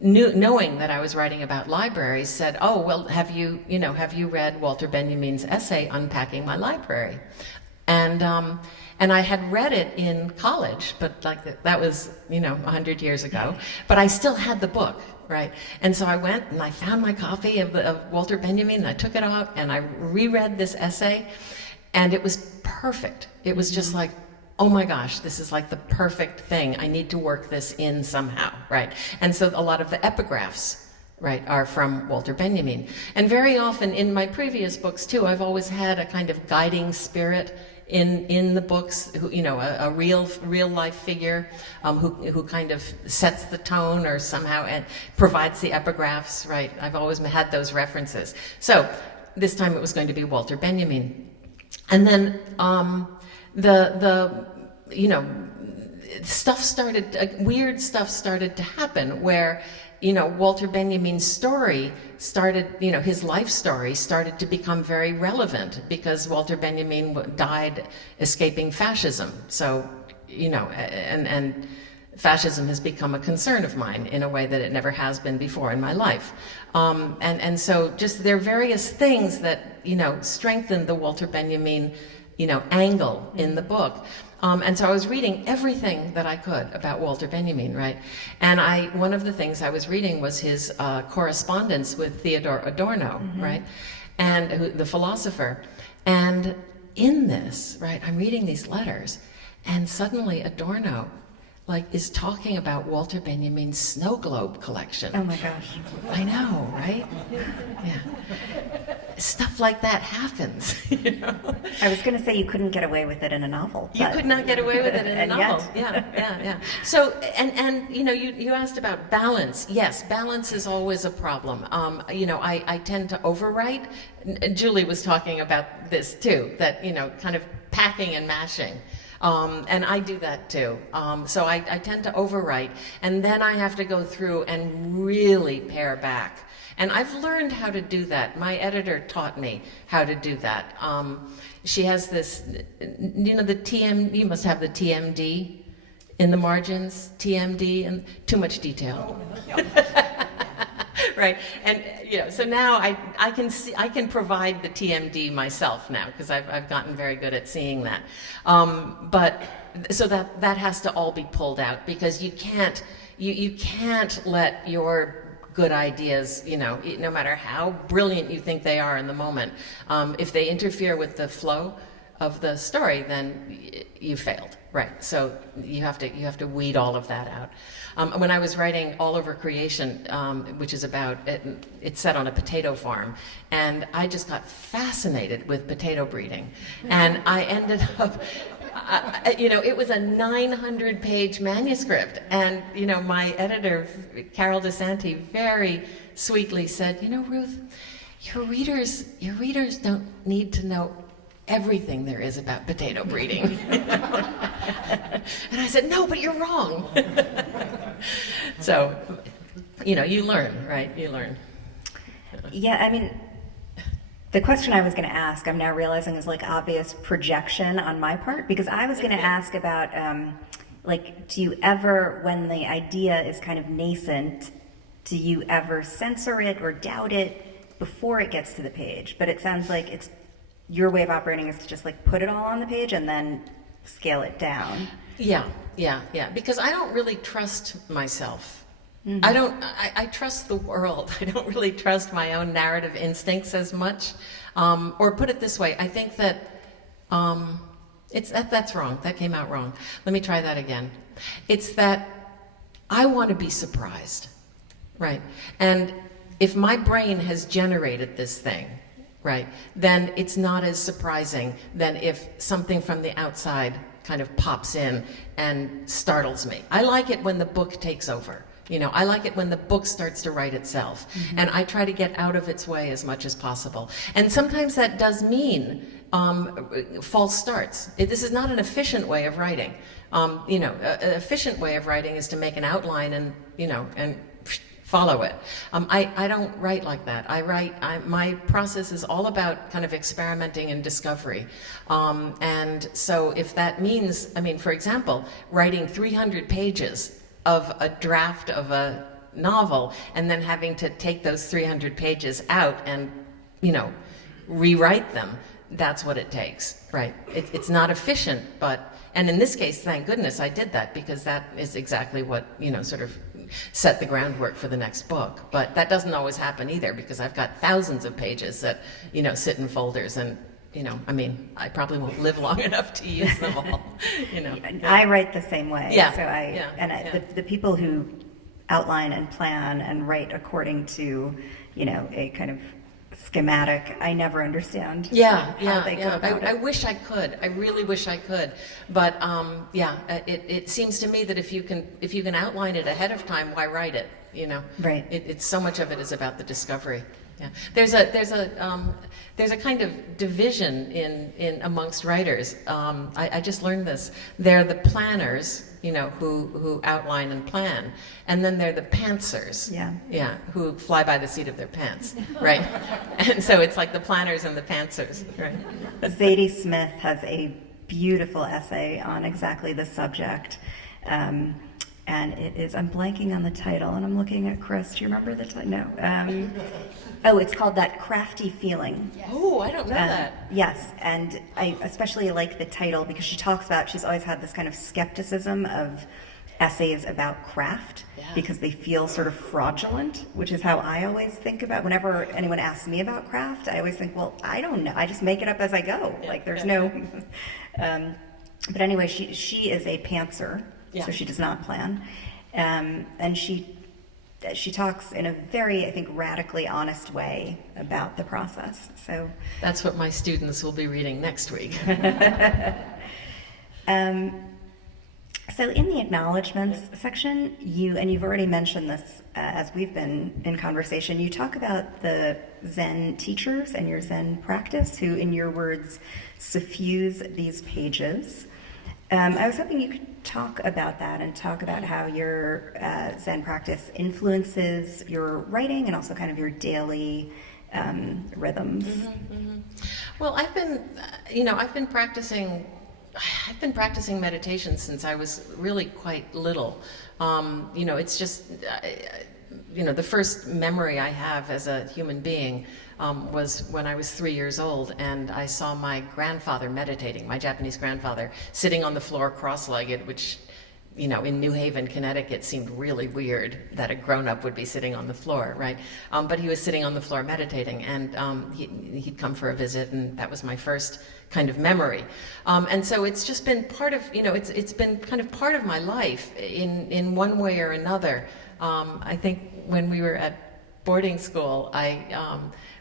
knowing that I was writing about libraries, said, "Oh, well, have you read Walter Benjamin's essay, Unpacking My Library?" And I had read it in college, but that was 100 years ago. But I still had the book, right? And so I went and I found my copy of Walter Benjamin, and I took it out and I reread this essay, and it was perfect. It was just like, oh my gosh, this is like the perfect thing. I need to work this in somehow, right? And so a lot of the epigraphs, right, are from Walter Benjamin. And very often in my previous books too, I've always had a kind of guiding spirit in the books, who, a real life figure who kind of sets the tone or somehow and provides the epigraphs, right? I've always had those references. So this time it was going to be Walter Benjamin. And then weird stuff started to happen where, Walter Benjamin's story started, his life story started to become very relevant because Walter Benjamin died escaping fascism. So, and fascism has become a concern of mine in a way that it never has been before in my life. And so just there are various things that, strengthen the Walter Benjamin, angle in the book. And so I was reading everything that I could about Walter Benjamin, right? And one of the things I was reading was his correspondence with Theodor Adorno, right? And the philosopher. And in this, right, I'm reading these letters, and suddenly Adorno, is talking about Walter Benjamin's snow globe collection. Oh my gosh. I know, right? Yeah. Stuff like that happens, I was going to say you couldn't get away with it in a novel. You could not get away with it in a and novel. Yet. Yeah. So, and you asked about balance. Yes, balance is always a problem. I tend to overwrite. Julie was talking about this too, that, kind of packing and mashing. And I do that too. So I tend to overwrite, and then I have to go through and really pare back. And I've learned how to do that. My editor taught me how to do that. She has this, you must have the TMD in the margins, TMD, and too much detail. Right, and so now I can provide the TMD myself now because I've gotten very good at seeing that. But so that has to all be pulled out because you can't let your good ideas, no matter how brilliant you think they are in the moment, if they interfere with the flow of the story, then you failed, right? So you have to weed all of that out. When I was writing All Over Creation, which is about, it's set on a potato farm, and I just got fascinated with potato breeding, and I ended up, it was a 900-page manuscript, and my editor, Carol DeSanti, very sweetly said, Ruth, your readers don't need to know everything there is about potato breeding. And I said, no, but you're wrong. So, you learn, right? You learn. Yeah, I mean, the question I was going to ask, I'm now realizing is obvious projection on my part, because I was going to ask about, do you ever, when the idea is kind of nascent, do you ever censor it or doubt it before it gets to the page? But it sounds like it's your way of operating is to just put it all on the page and then scale it down. Yeah. Because I don't really trust myself. Mm-hmm. I trust the world. I don't really trust my own narrative instincts as much. Or put it this way, I think that that's wrong. That came out wrong. Let me try that again. It's that I want to be surprised, right? And if my brain has generated this thing, right, then it's not as surprising than if something from the outside kind of pops in and startles me. I like it when the book takes over. I like it when the book starts to write itself. Mm-hmm. And I try to get out of its way as much as possible. And sometimes that does mean false starts. This is not an efficient way of writing. An efficient way of writing is to make an outline and follow it. I don't write like that. My process is all about kind of experimenting and discovery. And so if that means, for example, writing 300 pages of a draft of a novel and then having to take those 300 pages out and, rewrite them, that's what it takes, right? It's not efficient, and in this case, thank goodness I did that, because that is exactly what, sort of set the groundwork for the next book. But that doesn't always happen either, because I've got thousands of pages that, sit in folders, and, I probably won't live long enough to use them all, I write the same way. Yeah. So the people who outline and plan and write according to, a kind of schematic. I never understand Yeah, how they go about I it. wish I could. I really wish I could. But it seems to me that if you can outline it ahead of time, why write it? You know, Right. It's so much of it is about the discovery. Yeah, there's a kind of division in amongst writers. I just learned this. They're the planners, you know, who outline and plan, and then they're the pantsers. Yeah. Who fly by the seat of their pants, right? And so it's like the planners and the pantsers, right? Zadie Smith has a beautiful essay on exactly this subject. And it is, I'm blanking on the title, and I'm looking at Chris. Do you remember the title? No. It's called That Crafty Feeling. Oh, I don't know that. Yes, and I especially like the title because she talks about, she's always had this kind of skepticism of essays about craft because they feel sort of fraudulent, which is how I always think about, whenever anyone asks me about craft, I always think, well, I don't know, I just make it up as I go. Like there's no, but anyway, she is a pantser. Yeah. So she does not plan. And she talks in a very, I think, radically honest way about the process. So That's what my students will be reading next week. So in the acknowledgments section, you've already mentioned this as we've been in conversation, you talk about the Zen teachers and your Zen practice who, in your words, suffuse these pages. I was hoping you could talk about that and talk about how your Zen practice influences your writing and also kind of your daily rhythms. Mm-hmm, mm-hmm. Well, I've been practicing meditation since I was really quite little. It's just, the first memory I have as a human being was when I was 3 years old, and I saw my grandfather meditating, my Japanese grandfather, sitting on the floor cross-legged, which, in New Haven, Connecticut, seemed really weird that a grown-up would be sitting on the floor, right? But he was sitting on the floor meditating, and he'd come for a visit, and that was my first kind of memory. And so it's just been part of, it's been kind of part of my life in one way or another. I think when we were at boarding school, I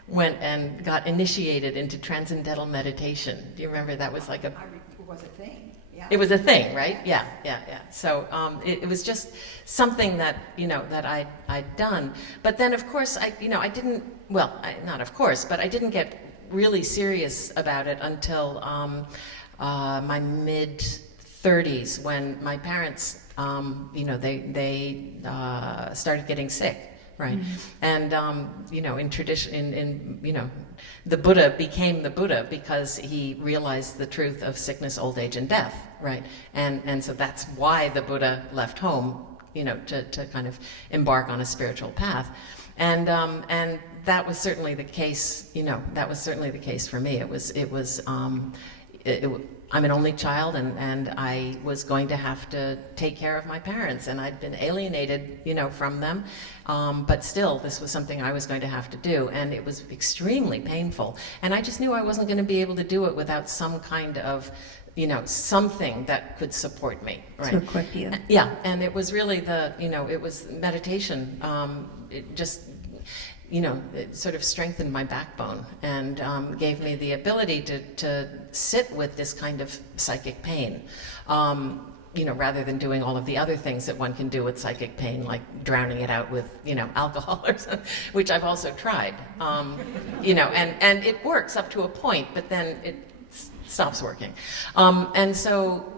went and got initiated into transcendental meditation. Do you remember that was like It was a thing. Yeah. It was a thing, right? Yeah. So it was just something that, that I'd done. But then, of course, I didn't get really serious about it until my mid-30s, when my parents, they started getting sick. Right, and in tradition, the Buddha became the Buddha because he realized the truth of sickness, old age, and death. Right, and so that's why the Buddha left home, to kind of embark on a spiritual path, and that was certainly the case. That was certainly the case for me. I'm an only child, and I was going to have to take care of my parents, and I'd been alienated, from them, but still, this was something I was going to have to do, and it was extremely painful, and I just knew I wasn't going to be able to do it without some kind of, something that could support me, right? To equip you. Yeah, and it was really it was meditation, it just, it sort of strengthened my backbone and gave me the ability to sit with this kind of psychic pain, rather than doing all of the other things that one can do with psychic pain, like drowning it out with, alcohol or something, which I've also tried, and it works up to a point, but then it stops working. And so,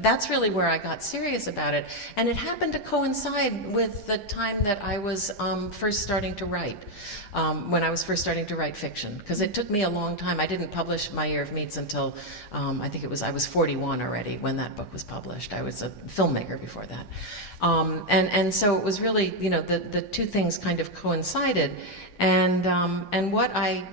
that's really where I got serious about it. And it happened to coincide with the time that I was first starting to write, when I was first starting to write fiction. Because it took me a long time. I didn't publish My Year of Meats until, I was 41 already when that book was published. I was a filmmaker before that. And so it was really, the two things kind of coincided. And what I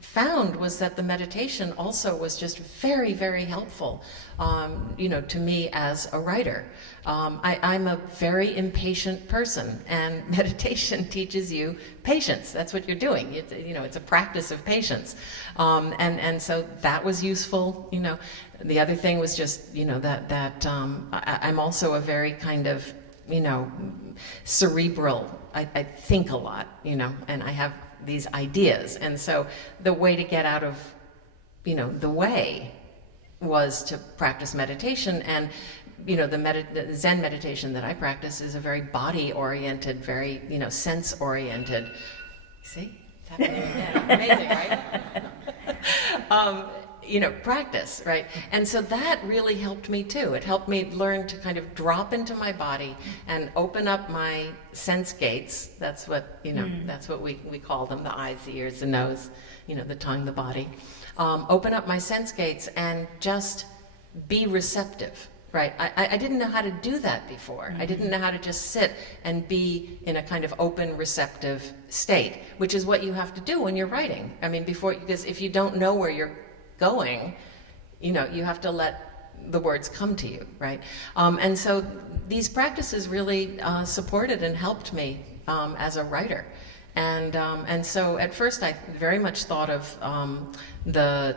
found was that the meditation also was just very, very helpful, to me as a writer. I'm a very impatient person, and meditation teaches you patience. That's what you're doing. It's a practice of patience, and so that was useful. The other thing was just, that I'm also a very kind of cerebral. I think a lot, and I have these ideas. And so the way to get out of, the way was to practice meditation. And, the Zen meditation that I practice is a very body-oriented, very, sense-oriented. See? It's happening again. Amazing, right? Practice, right? And so that really helped me too. It helped me learn to kind of drop into my body and open up my sense gates. That's what, that's what we call them, the eyes, the ears, the nose, the tongue, the body. Open up my sense gates and just be receptive, right? I didn't know how to do that before. I didn't know how to just sit and be in a kind of open, receptive state, which is what you have to do when you're writing. I mean, because if you don't know where you're going, you have to let the words come to you, right? And so these practices really supported and helped me as a writer. And so at first I very much thought of the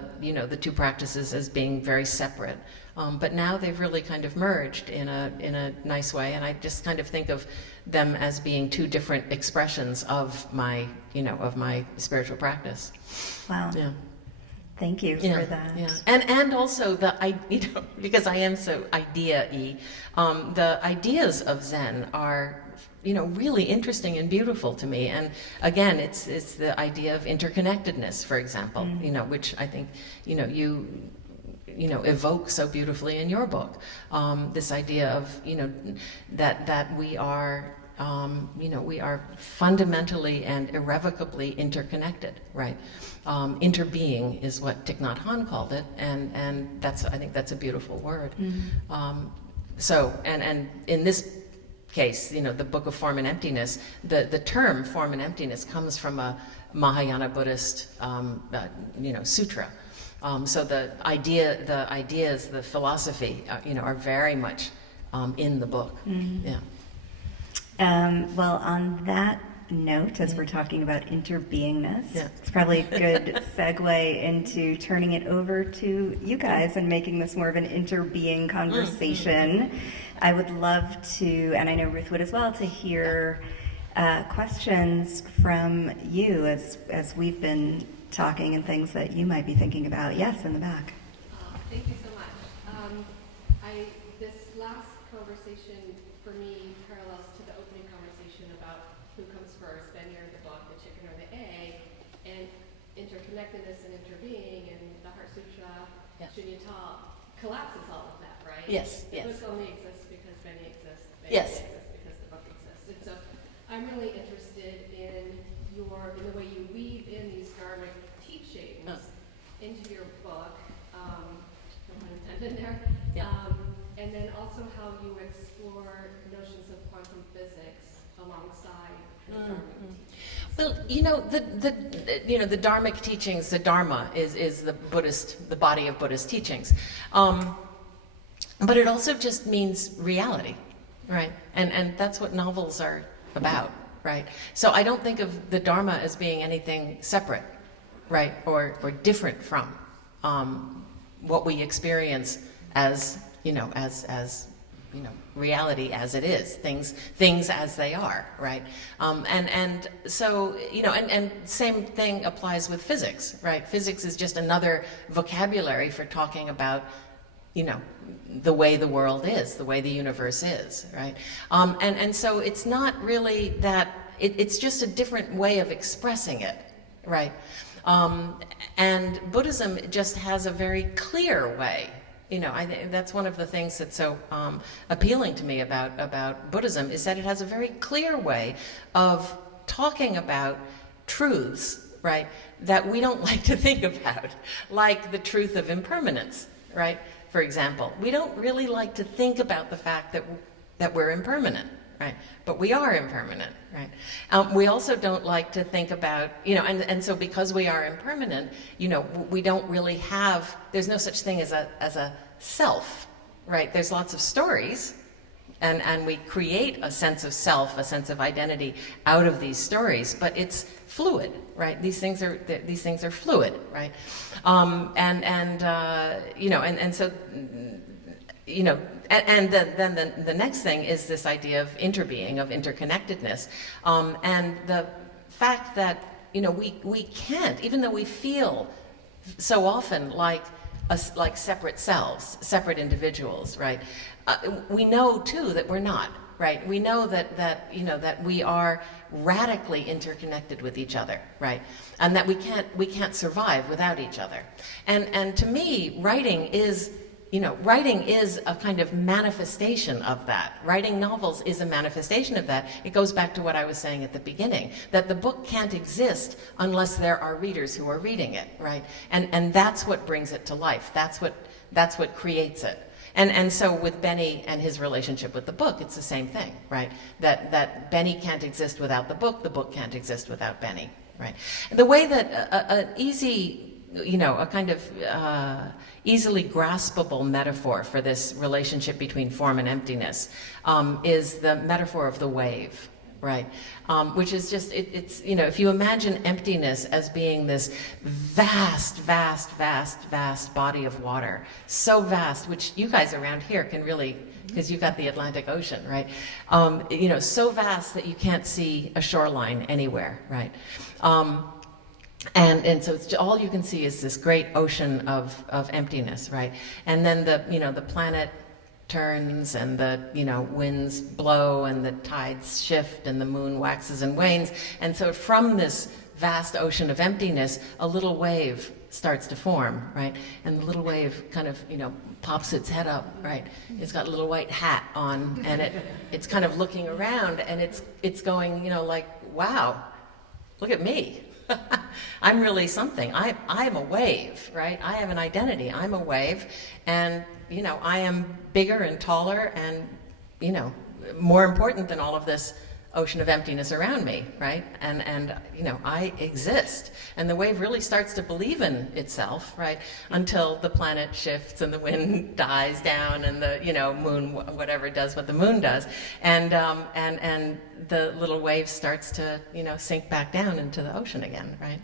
two practices as being very separate. But now they've really kind of merged in a nice way, and I just kind of think of them as being two different expressions of my spiritual practice. Wow. Yeah. Thank you for that. Yeah. And also because I am so idea-y, the ideas of Zen are really interesting and beautiful to me. And again, it's the idea of interconnectedness, for example, which I think you evoke so beautifully in your book. This idea of that we are we are fundamentally and irrevocably interconnected, right? Interbeing is what Thich Nhat Hanh called it, and I think that's a beautiful word. So in this case, the Book of Form and Emptiness, the term Form and Emptiness comes from a Mahayana Buddhist sutra. So the ideas, the philosophy, are very much in the book. Yeah. Well, on that note, as we're talking about interbeingness, it's probably a good segue into turning it over to you guys and making this more of an interbeing conversation. I would love to, and I know Ruth would as well, to hear questions from you as we've been talking and things that you might be thinking about. Yes, in the back. Thank you so much. This last conversation for me parallels to the opening conversation about who comes first, then you're the book, the chicken or the egg, and interconnectedness and interbeing, and the Heart Sutra, Shunyata, collapses all of that, right? Yes, the yes. book only exists because Benny exists. Benny Yes. exists because the book exists. And so I'm really interested in the way you weave in these Dharmic teachings into your book, no pun intended there, and then also how you explore notions of quantum physics alongside the Dharmic teachings. Well, the Dharmic teachings, the Dharma is the body of Buddhist teachings. But it also just means reality, right? And that's what novels are about, right? So I don't think of the Dharma as being anything separate, right? Or different from what we experience as reality as it is, things as they are, right? And so, and same thing applies with physics, right? Physics is just another vocabulary for talking about, the way the world is, the way the universe is, right? And so it's not really that, it's just a different way of expressing it, right? And Buddhism just has a very clear way. I think that's one of the things that's so appealing to me about Buddhism, is that it has a very clear way of talking about truths, right, that we don't like to think about, like the truth of impermanence, right? For example, we don't really like to think about the fact that we're impermanent, right? But we are impermanent, right? We also don't like to think about, and so because we are impermanent, we don't really have, there's no such thing as a self, right? There's lots of stories, and we create a sense of self, a sense of identity out of these stories, but it's fluid, right? These things are fluid, right? And so you know, and then the next thing is this idea of interbeing, of interconnectedness, and the fact that, you know, we can't, even though we feel so often like separate selves, separate individuals, right? We know too that we're not, right? We know that you know, that we are radically interconnected with each other, right? And that we can't survive without each other. And to me, writing is, you know, writing is a kind of manifestation of that. Writing novels is a manifestation of that. It goes back to what I was saying at the beginning, that the book can't exist unless there are readers who are reading it, right? And that's what brings it to life. That's what creates it. And so with Benny and his relationship with the book, it's the same thing, right? That Benny can't exist without the book can't exist without Benny, right? The way that an easy, you know, a kind of easily graspable metaphor for this relationship between form and emptiness is the metaphor of the wave, right? Which is just, it's, you know, if you imagine emptiness as being this vast, vast, vast, vast body of water, so vast, which you guys around here can really, because you've got the Atlantic Ocean, right? You know, so vast that you can't see a shoreline anywhere, right? And so it's, all you can see is this great ocean of emptiness, right? And then the planet turns and the, you know, winds blow and the tides shift and the moon waxes and wanes. And so from this vast ocean of emptiness, a little wave starts to form, right? And the little wave kind of, you know, pops its head up, right? It's got a little white hat on, and it's kind of looking around, and it's going, you know, like, wow, look at me. I'm really something. I'm a wave, right? I have an identity. I'm a wave, and, you know, I am bigger and taller and, you know, more important than all of this ocean of emptiness around me, right? And you know, I exist. And the wave really starts to believe in itself, right? Until the planet shifts and the wind dies down and the, you know, moon, whatever does what the moon does. And the little wave starts to, you know, sink back down into the ocean again, right?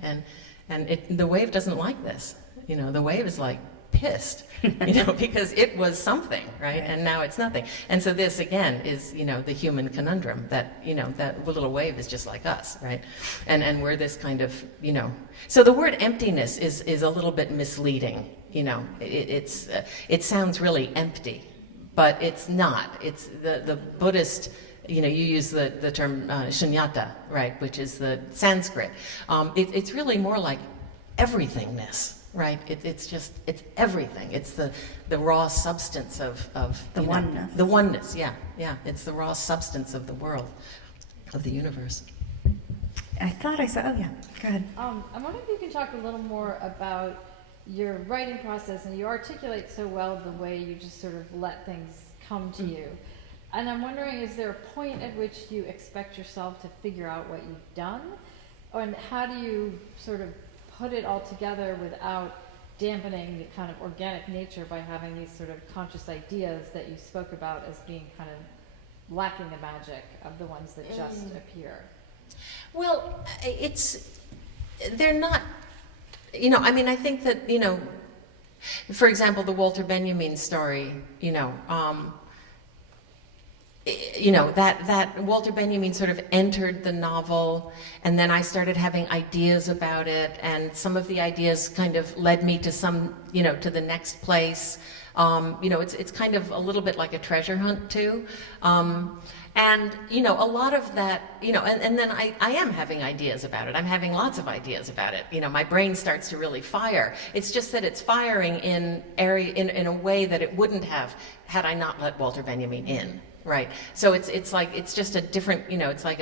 And the wave doesn't like this. You know, the wave is like pissed, you know, because it was something, right? And now it's nothing. And so this, again, is, you know, the human conundrum that, you know, that little wave is just like us, right? And we're this kind of, you know, so the word emptiness is a little bit misleading, you know. It sounds really empty, but it's not. It's the Buddhist, you know, you use the term shunyata, right, which is the Sanskrit. It's really more like everythingness. Right, it's everything. It's the raw substance of the oneness. The oneness, yeah. It's the raw substance of the world, of the universe. I thought I saw. Oh yeah, go ahead. I'm wondering if you can talk a little more about your writing process, and you articulate so well the way you just sort of let things come to you. And I'm wondering, is there a point at which you expect yourself to figure out what you've done, and how do you sort of put it all together without dampening the kind of organic nature by having these sort of conscious ideas that you spoke about as being kind of lacking the magic of the ones that just appear? Well, they're not, you know, I mean, I think that, you know, for example, the Walter Benjamin story, you know, that Walter Benjamin sort of entered the novel, and then I started having ideas about it, and some of the ideas kind of led me to some, you know, to the next place. You know, it's kind of a little bit like a treasure hunt too. And, you know, a lot of that, you know, and then I am having ideas about it. I'm having lots of ideas about it. You know, my brain starts to really fire. It's just that it's firing in a way that it wouldn't have had I not let Walter Benjamin in. Right. So it's like, it's just a different, you know, it's like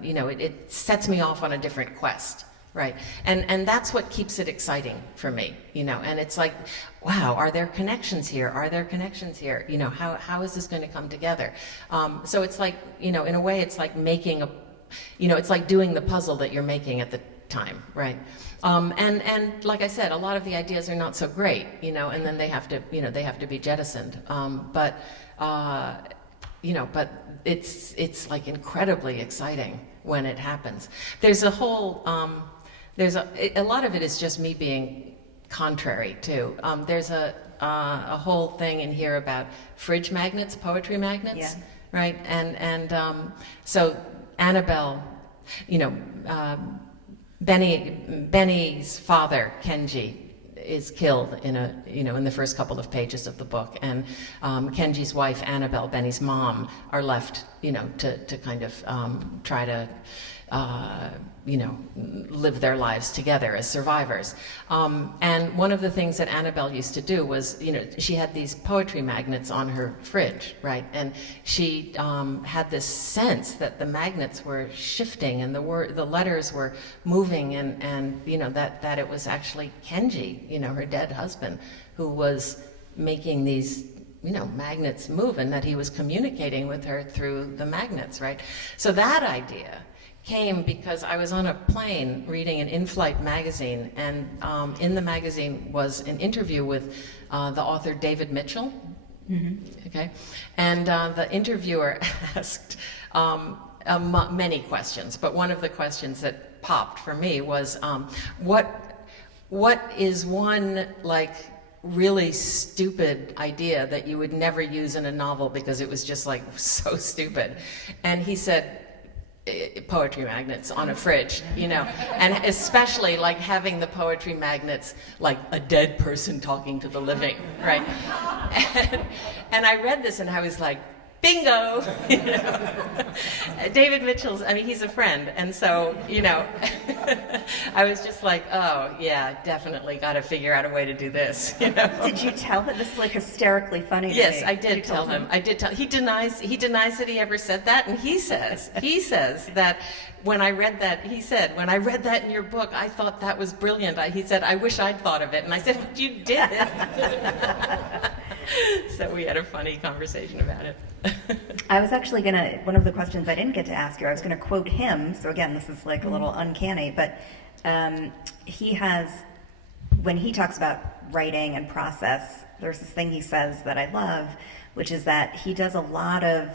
you know, it sets me off on a different quest. Right. And that's what keeps it exciting for me, you know, and it's like, wow, are there connections here? Are there connections here? You know, how is this going to come together? So it's like, you know, in a way it's like making you know, it's like doing the puzzle that you're making at the time. Right. And like I said, a lot of the ideas are not so great, you know, and then they have to, you know, they have to be jettisoned. You know, but it's like incredibly exciting when it happens. There's a whole, a lot of it is just me being contrary to. There's a whole thing in here about fridge magnets, poetry magnets, Yeah. right? And so Annabelle, you know, Benny's father, Kenji, is killed in the first couple of pages of the book, and Kenji's wife, Annabelle, Benny's mom, are left, to kind of try to live their lives together as survivors. And one of the things that Annabelle used to do was, she had these poetry magnets on her fridge, right? And she had this sense that the magnets were shifting and the letters were moving, and that it was actually Kenji, her dead husband, who was making these magnets move, and that he was communicating with her through the magnets, right? So that idea came because I was on a plane reading an in-flight magazine, and in the magazine was an interview with the author David Mitchell. Mm-hmm. Okay, and the interviewer asked many questions, but one of the questions that popped for me was, what is one really stupid idea that you would never use in a novel because it was just so stupid? And he said, poetry magnets on a fridge, and especially having the poetry magnets like a dead person talking to the living, right? And I read this and I was like, bingo! David Mitchell's, he's a friend, and so, I was just like, oh, yeah, definitely got to figure out a way to do this, Did you tell him? This is hysterically funny to Yes, me. I did tell him. I did tell. He denies that he ever said that, and he says that when I read that, he said, when I read that in your book, I thought that was brilliant. He said, I wish I'd thought of it, and I said, but you did. So we had a funny conversation about it. I was actually one of the questions I didn't get to ask you, I was going to quote him, so again, this is a little uncanny, but he has, when he talks about writing and process, there's this thing he says that I love, which is that he does a lot of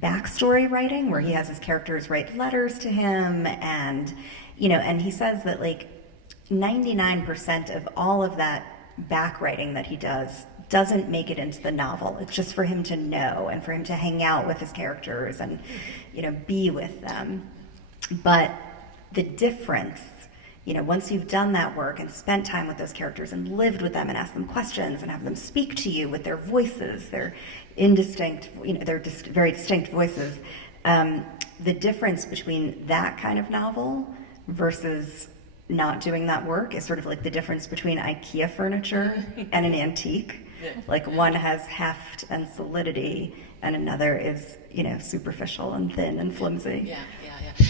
backstory writing, where he has his characters write letters to him, and, and he says that 99% of all of that back writing that he doesn't make it into the novel. It's just for him to know and for him to hang out with his characters and, be with them. But the difference, once you've done that work and spent time with those characters and lived with them and asked them questions and have them speak to you with their voices, their indistinct, very distinct voices, the difference between that kind of novel versus not doing that work is sort of the difference between IKEA furniture and an antique. One has heft and solidity, and another is, superficial and thin and flimsy. Yeah.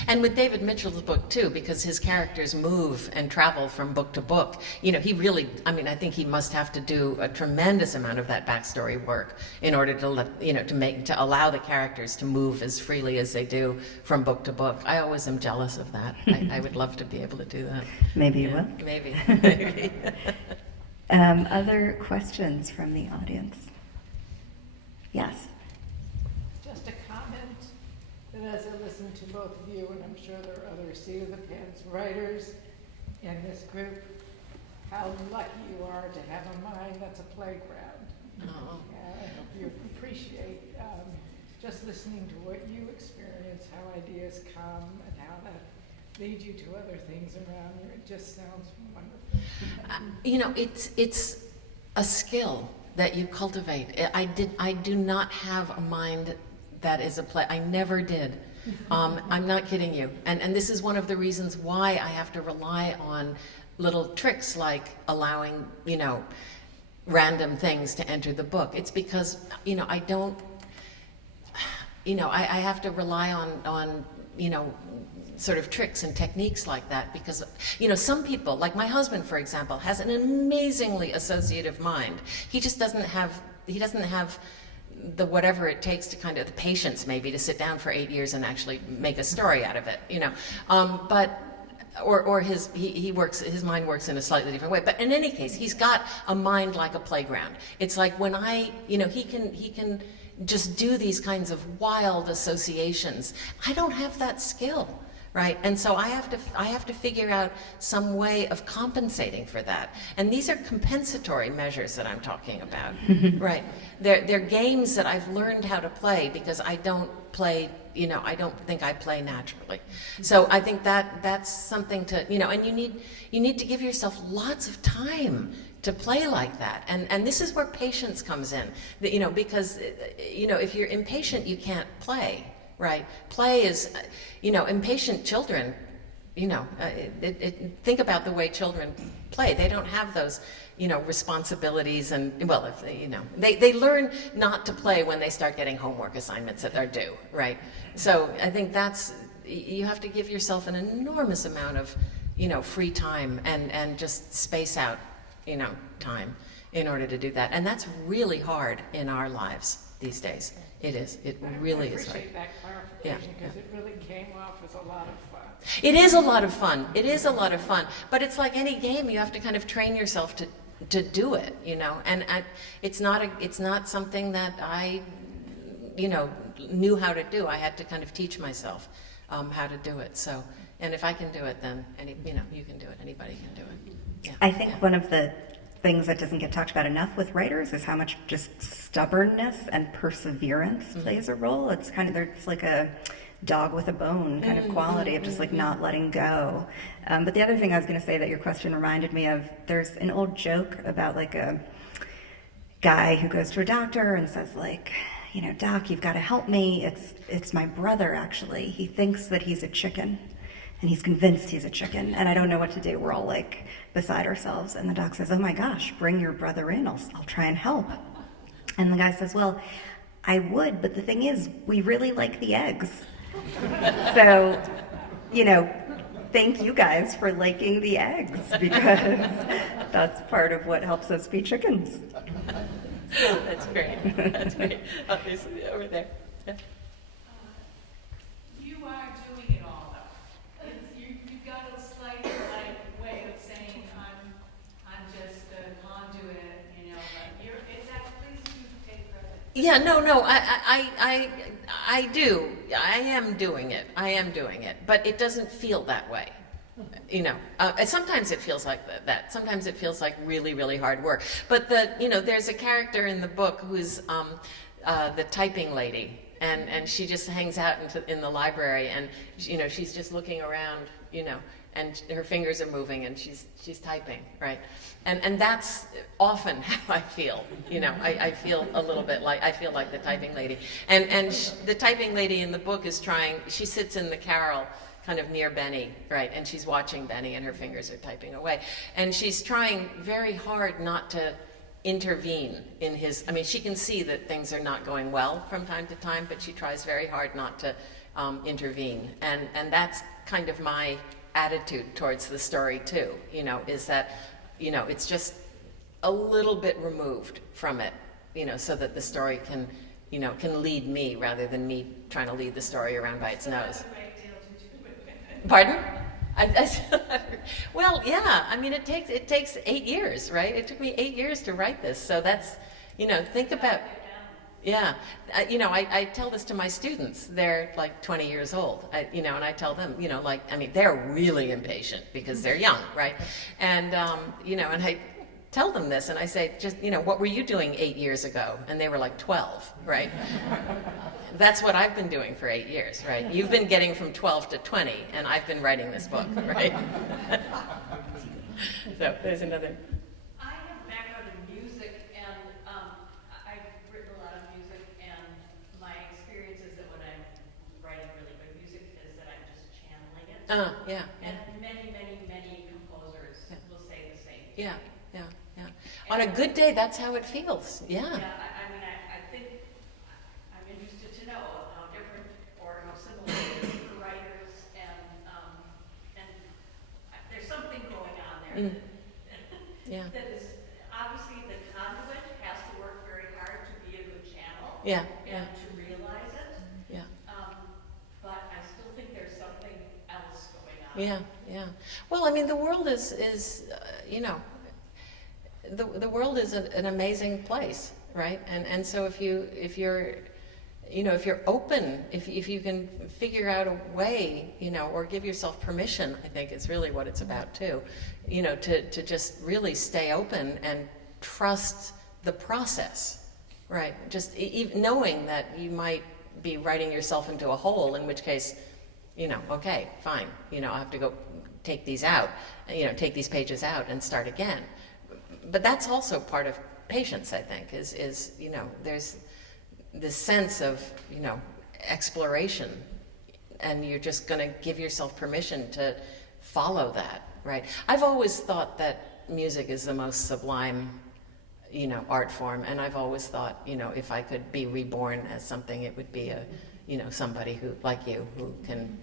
And with David Mitchell's book too, because his characters move and travel from book to book. He really, I think he must have to do a tremendous amount of that backstory work in order to allow the characters to move as freely as they do from book to book. I always am jealous of that. I would love to be able to do that. Maybe you will. Maybe. Other questions from the audience? Yes. Just a comment that as I listen to both of you, and I'm sure there are other seat of the pens writers in this group, how lucky you are to have a mind that's a playground. Oh. I hope you appreciate just listening to what you experience, how ideas come, and how that lead you to other things around you. It just sounds wonderful. It's a skill that you cultivate. I do not have a mind that is a play. I never did. I'm not kidding you. And this is one of the reasons why I have to rely on little tricks like allowing, random things to enter the book. It's because, I don't, I have to rely on sort of tricks and techniques like that because, some people, like my husband, for example, has an amazingly associative mind. He just doesn't have the whatever it takes to kind of the patience maybe to sit down for 8 years and actually make a story out of it, his mind works in a slightly different way. But in any case, he's got a mind like a playground. It's like when he can just do these kinds of wild associations. I don't have that skill, right? And so I have to figure out some way of compensating for that. And these are compensatory measures that I'm talking about, right? They're games that I've learned how to play because I don't play, I don't think I play naturally. So I think that's something to, and you need to give yourself lots of time to play like that. And this is where patience comes in, because, if you're impatient, you can't play. Right. Play is, impatient children, think about the way children play. They don't have those, responsibilities and, well, if they learn not to play when they start getting homework assignments that are due, right? So I think you have to give yourself an enormous amount of, free time and just space out, time in order to do that. And that's really hard in our lives these days. It is. It really is hard. I appreciate that clarification because it really came off as a lot of fun. It is a lot of fun. It is a lot of fun. But it's like any game, you have to kind of train yourself to do it, And it's not something that I, knew how to do. I had to kind of teach myself how to do it. So, and if I can do it, then you can do it. Anybody can do it. Yeah. I think one of the things that doesn't get talked about enough with writers is how much just stubbornness and perseverance plays a role. It's there's like a dog with a bone kind of quality of just like not letting go. But the other thing I was going to say that your question reminded me of, there's an old joke about like a guy who goes to a doctor and says like, Doc, you've got to help me. It's my brother, actually. He thinks that he's a chicken. And he's convinced he's a chicken, and I don't know what to do. We're all like beside ourselves. And the doc says, oh my gosh, bring your brother in. I'll try and help. And the guy says, well, I would, but the thing is, we really like the eggs. So, thank you guys for liking the eggs, because that's part of what helps us be chickens. That's great. That's great. Obviously, over there. Yeah. You are doing it all, though. You've got a slight way of saying I'm just a conduit, but it's actually please do take credit. Yeah, no, I do. I am doing it, but it doesn't feel that way. Sometimes it feels like that. Sometimes it feels like really, really hard work. But there's a character in the book who's the typing lady, and she just hangs out in the library, and she's just looking around, and her fingers are moving, and she's typing, right? And that's often how I feel. I feel a little bit like the typing lady, and the typing lady in the book is trying. She sits in the carrel, kind of near Benny, right? And she's watching Benny, and her fingers are typing away, and she's trying very hard not to intervene in his. I mean, she can see that things are not going well from time to time, but she tries very hard not to intervene, and that's kind of my attitude towards the story too. Is that it's just a little bit removed from it, so that the story can lead me rather than me trying to lead the story around by its nose. Pardon? Well, yeah. I mean, it takes 8 years, right? It took me 8 years to write this, so that's think about. Yeah, I tell this to my students. They're like 20 years old, and I tell them, they're really impatient because they're young, right? And and I tell them this, and I say, just what were you doing 8 years ago? And they were like 12, right? That's what I've been doing for 8 years, right? You've been getting from 12 to 20, and I've been writing this book, right? So there's another. I have a background in music, and I've written a lot of music, and my experience is that when I'm writing really good music is that I'm just channeling it. Yeah. And many, many, many composers will say the same thing. Yeah. On a good day, that's how it feels. Yeah. I think I'm interested to know how different or how similar it is for writers, and there's something going on there. Yeah. That is obviously the conduit has to work very hard to be a good channel. Yeah. And to realize it. Yeah. But I still think there's something else going on. Yeah. Well, I mean, the world is the world is an amazing place, right? And so if you're if you're open, if you can figure out a way, or give yourself permission, I think is really what it's about too, to just really stay open and trust the process, right? Just knowing that you might be writing yourself into a hole, in which case, okay, fine, I have to go take these out, take these pages out and start again. But that's also part of patience, I think, is there's this sense of, exploration, and you're just going to give yourself permission to follow that, right? I've always thought that music is the most sublime, art form, and I've always thought, if I could be reborn as something, it would be somebody who, like you, who can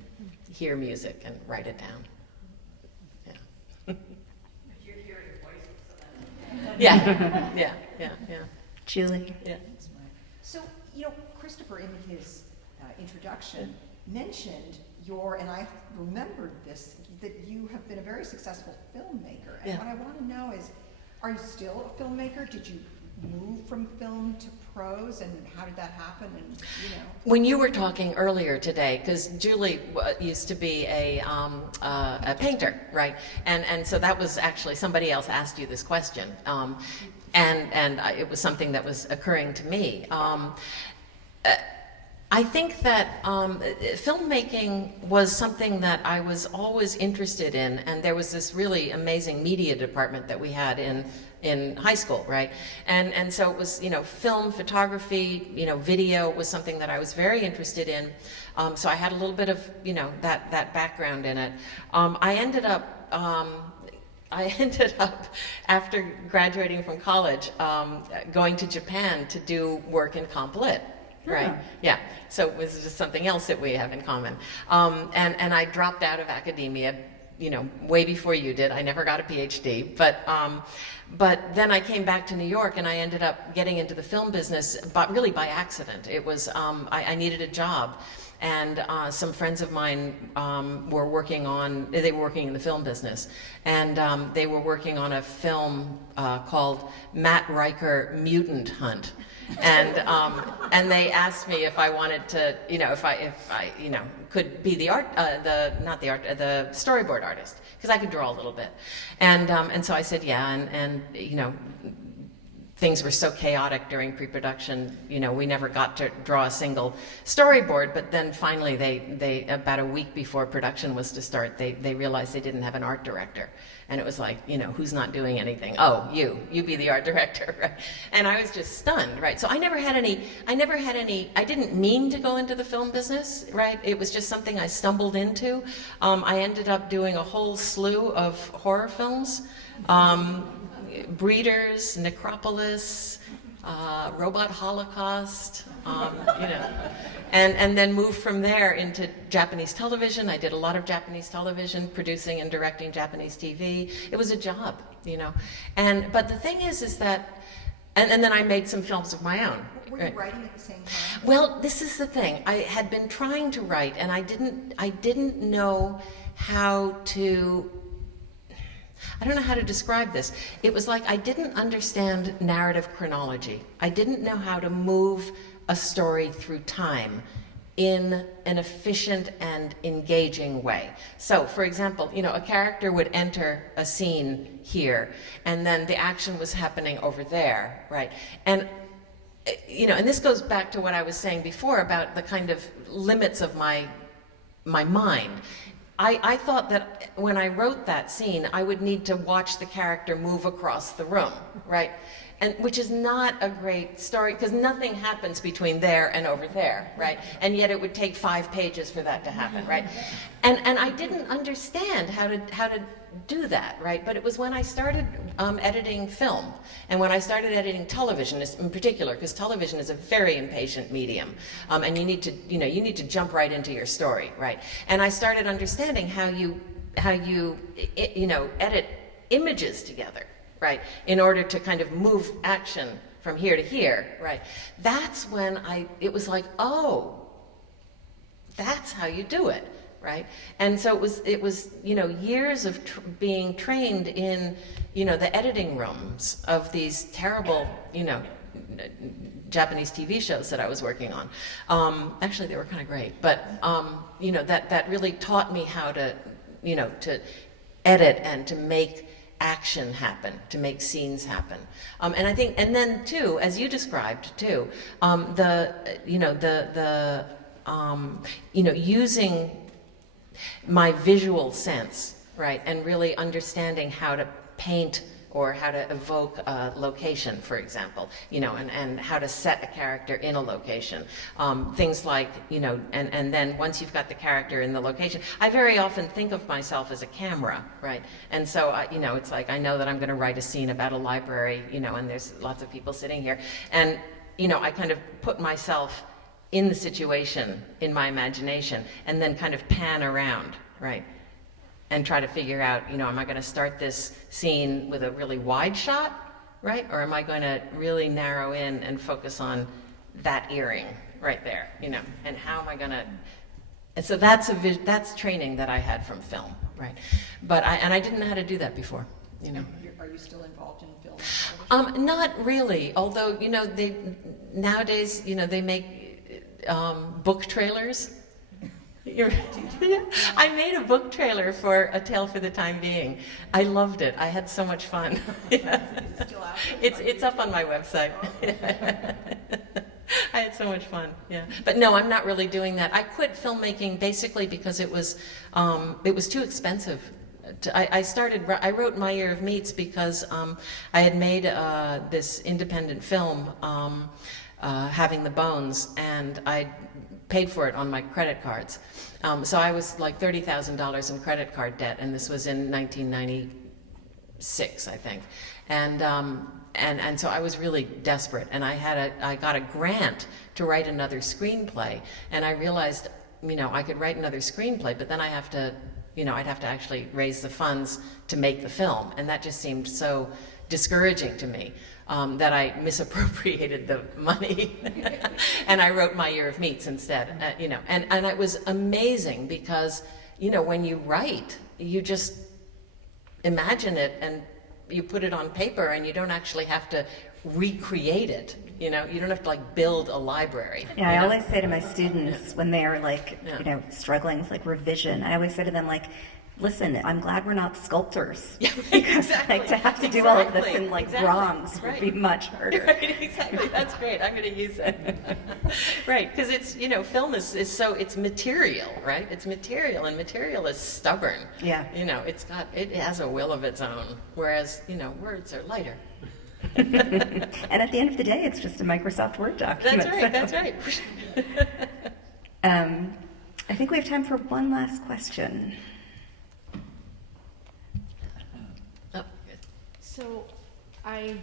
hear music and write it down. Yeah. You're hearing voices, so that's Yeah. Julie? Yeah. So, Christopher in his introduction mentioned and I remembered this, that you have been a very successful filmmaker. And what I want to know is, are you still a filmmaker? Did you move from film to prose, and how did that happen? And When you were talking earlier today, because Julie used to be a painter, right? And so that was actually, somebody else asked you this question, and it was something that was occurring to me. I think that filmmaking was something that I was always interested in, and there was this really amazing media department that we had in high school, right? And so it was, film, photography, video was something that I was very interested in. So I had a little bit of, that background in it. I ended up, after graduating from college, going to Japan to do work in comp lit. Right. Yeah. So it was just something else that we have in common. And I dropped out of academia, way before you did. I never got a PhD, but then I came back to New York, and I ended up getting into the film business, but really by accident. It was I needed a job. And some friends of mine were working in the film business, and they were working on a film called Matt Riker Mutant Hunt, and they asked me if I wanted to, if I could be the storyboard artist, because I could draw a little bit, and so I said yeah, and things were so chaotic during pre-production, we never got to draw a single storyboard, but then finally they about a week before production was to start, they realized they didn't have an art director. And it was like, who's not doing anything? Oh, you be the art director, right? And I was just stunned, right? So I didn't mean to go into the film business, right? It was just something I stumbled into. I ended up doing a whole slew of horror films. Breeders, Necropolis, Robot Holocaust, and then moved from there into Japanese television. I did a lot of Japanese television, producing and directing Japanese TV. It was a job, but the thing is that, and then I made some films of my own. were you writing at the same time? Well, this is the thing. I had been trying to write, and I didn't know how to. I don't know how to describe this. It was like I didn't understand narrative chronology. I didn't know how to move a story through time in an efficient and engaging way. So, for example, a character would enter a scene here, and then the action was happening over there, right? And and this goes back to what I was saying before about the kind of limits of my mind. I thought that when I wrote that scene, I would need to watch the character move across the room, right? And which is not a great story, because nothing happens between there and over there, right? And yet it would take 5 pages for that to happen, right? And I didn't understand how to do that, right? But it was when I started editing film, and when I started editing television in particular, because television is a very impatient medium, and you need to jump right into your story, right? And I started understanding how you edit images together, right, in order to kind of move action from here to here, right? That's when it was like, oh, that's how you do it, right? And so it was years of being trained in the editing rooms of these terrible Japanese TV shows that I was working on. Actually, they were kind of great, but you know, that really taught me how to, you know, to edit and to make action happen, to make scenes happen. And I think, and then too, as you described too, using my visual sense, right, and really understanding how to paint or how to evoke a location, for example, you know, and how to set a character in a location. Things like, you know, and then once you've got the character in the location, I very often think of myself as a camera, right? And so, you know, it's like, I know that I'm gonna write a scene about a library, you know, and there's lots of people sitting here. And, you know, I kind of put myself in the situation, in my imagination, and then kind of pan around, right? And try to figure out, you know, am I going to start this scene with a really wide shot, right? Or am I going to really narrow in and focus on that earring right there, you know? And how am I going to... And so that's training that I had from film, right? But I didn't know how to do that before, you know. Are you still involved in film and television? Not really, although, you know, nowadays, you know, they make book trailers. I made a book trailer for A Tale for the Time Being. I loved it. I had so much fun. Yeah. Is it still out there? It's up on my website. I had so much fun. Yeah, but no, I'm not really doing that. I quit filmmaking basically because it was too expensive. I wrote My Year of Meats because I had made this independent film, Having the Bones, and I paid for it on my credit cards. So I was like $30,000 in credit card debt, and this was in 1996, I think. And so I was really desperate, and I got a grant to write another screenplay, and I realized, you know, I could write another screenplay, but then I'd have to actually raise the funds to make the film, and that just seemed so discouraging to me. That I misappropriated the money and I wrote My Year of Meats instead, you know, and it was amazing because, you know, when you write, you just imagine it and you put it on paper and you don't actually have to recreate it, you know, you don't have to like build a library. Yeah, I always say to my students when they are like, you know, struggling with like revision, I always say to them like, listen, I'm glad we're not sculptors. Yeah, because like to have to do all of this in like bronze would be much harder. Right, exactly. That's great. I'm going to use that. Right, because it's, you know, film is so, it's material, right? It's material, and material is stubborn. Yeah. You know, it has a will of its own, whereas, you know, words are lighter. And at the end of the day, it's just a Microsoft Word document. That's right. I think we have time for one last question. So I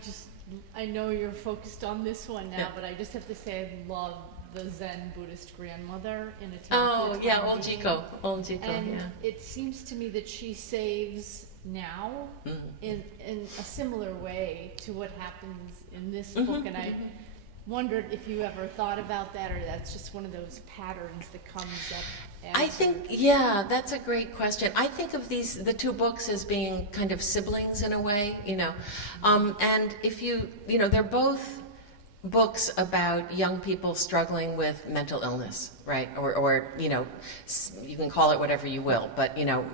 know you're focused on this one now, but I just have to say I love the Zen Buddhist grandmother in A Tale for the Time Old Being. Jiko, And yeah. it seems to me that she saves now in a similar way to what happens in this book, and I wondered if you ever thought about that, or that's just one of those patterns that comes up. I think, yeah, that's a great question. I think of the two books as being kind of siblings in a way, you know. And if you know, they're both books about young people struggling with mental illness, right? Or you know, you can call it whatever you will, but, you know,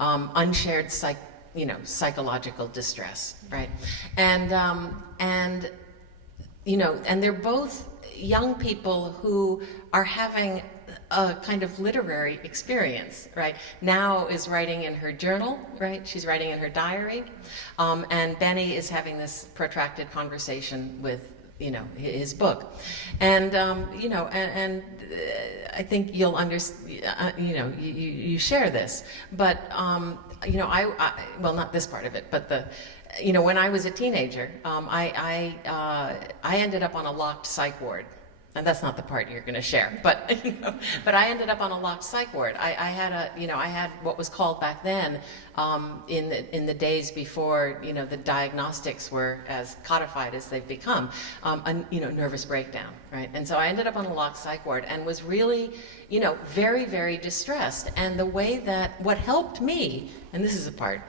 unshared psychological distress, right? And you know, and they're both young people who are having a kind of literary experience, right? Now is writing in her journal, right? She's writing in her diary. And Benny is having this protracted conversation with, you know, his book. And, you know, and I think you'll understand, you know, you share this. But, you know, well, not this part of it, but you know, when I was a teenager, I ended up on a locked psych ward. And that's not the part you're going to share, but you know, but I ended up on a locked psych ward. I had what was called back then, in the days before, you know, the diagnostics were as codified as they've become, you know, nervous breakdown, right? And so I ended up on a locked psych ward and was really, you know, very, very distressed. And the way that what helped me, and this is a part,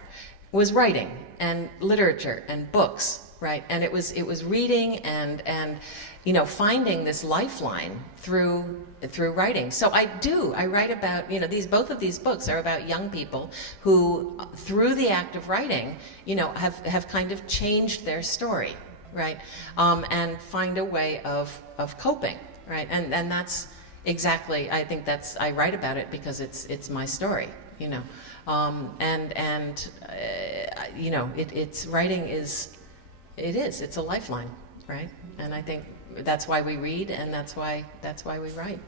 was writing and literature and books. right? And it was reading and you know, finding this lifeline through writing. So I write about, you know, both of these books are about young people who, through the act of writing, you know, have kind of changed their story, right? And find a way of coping, right? And that's exactly, I think I write about it because it's my story, you know. You know, it's writing it's a lifeline, right? And I think that's why we read, and that's why we write.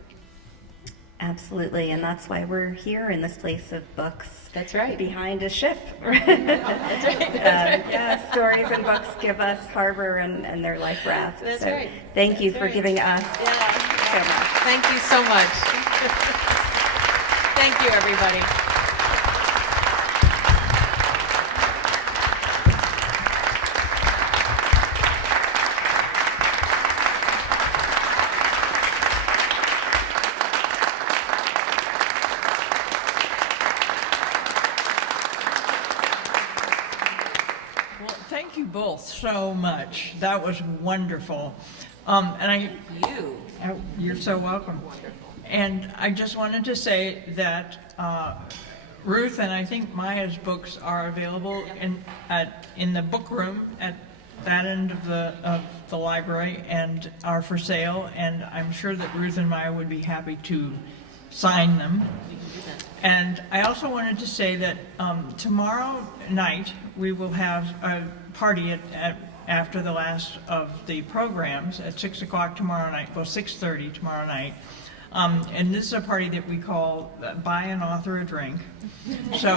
Absolutely, and that's why we're here in this place of books. That's right. Behind a ship. That's right. Yeah, stories and books give us harbor and their life raft. That's so right. Thank you That's for right. giving us so much. Thank you so much. Thank you, everybody. Well, thank you both so much. That was wonderful. You. You're so welcome. And I just wanted to say that Ruth and I think Maya's books are available in the book room at that end of the library and are for sale. And I'm sure that Ruth and Maya would be happy to sign them. And I also wanted to say that tomorrow night we will have a party after the last of the programs at 6 o'clock tomorrow night, well 6:30 tomorrow night. And this is a party that we call Buy an Author a Drink. So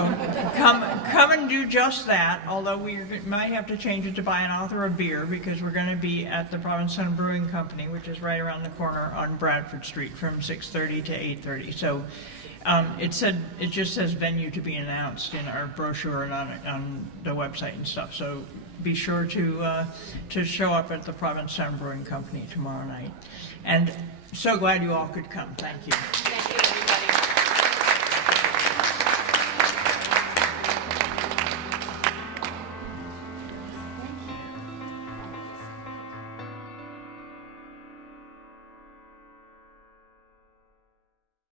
come and do just that, although we might have to change it to Buy an Author a Beer because we're going to be at the Provincetown Brewing Company, which is right around the corner on Bradford Street from 6:30 to 8:30. So it just says venue to be announced in our brochure and on the website and stuff. So be sure to show up at the Provincetown Brewing Company tomorrow night. And so glad you all could come. Thank you.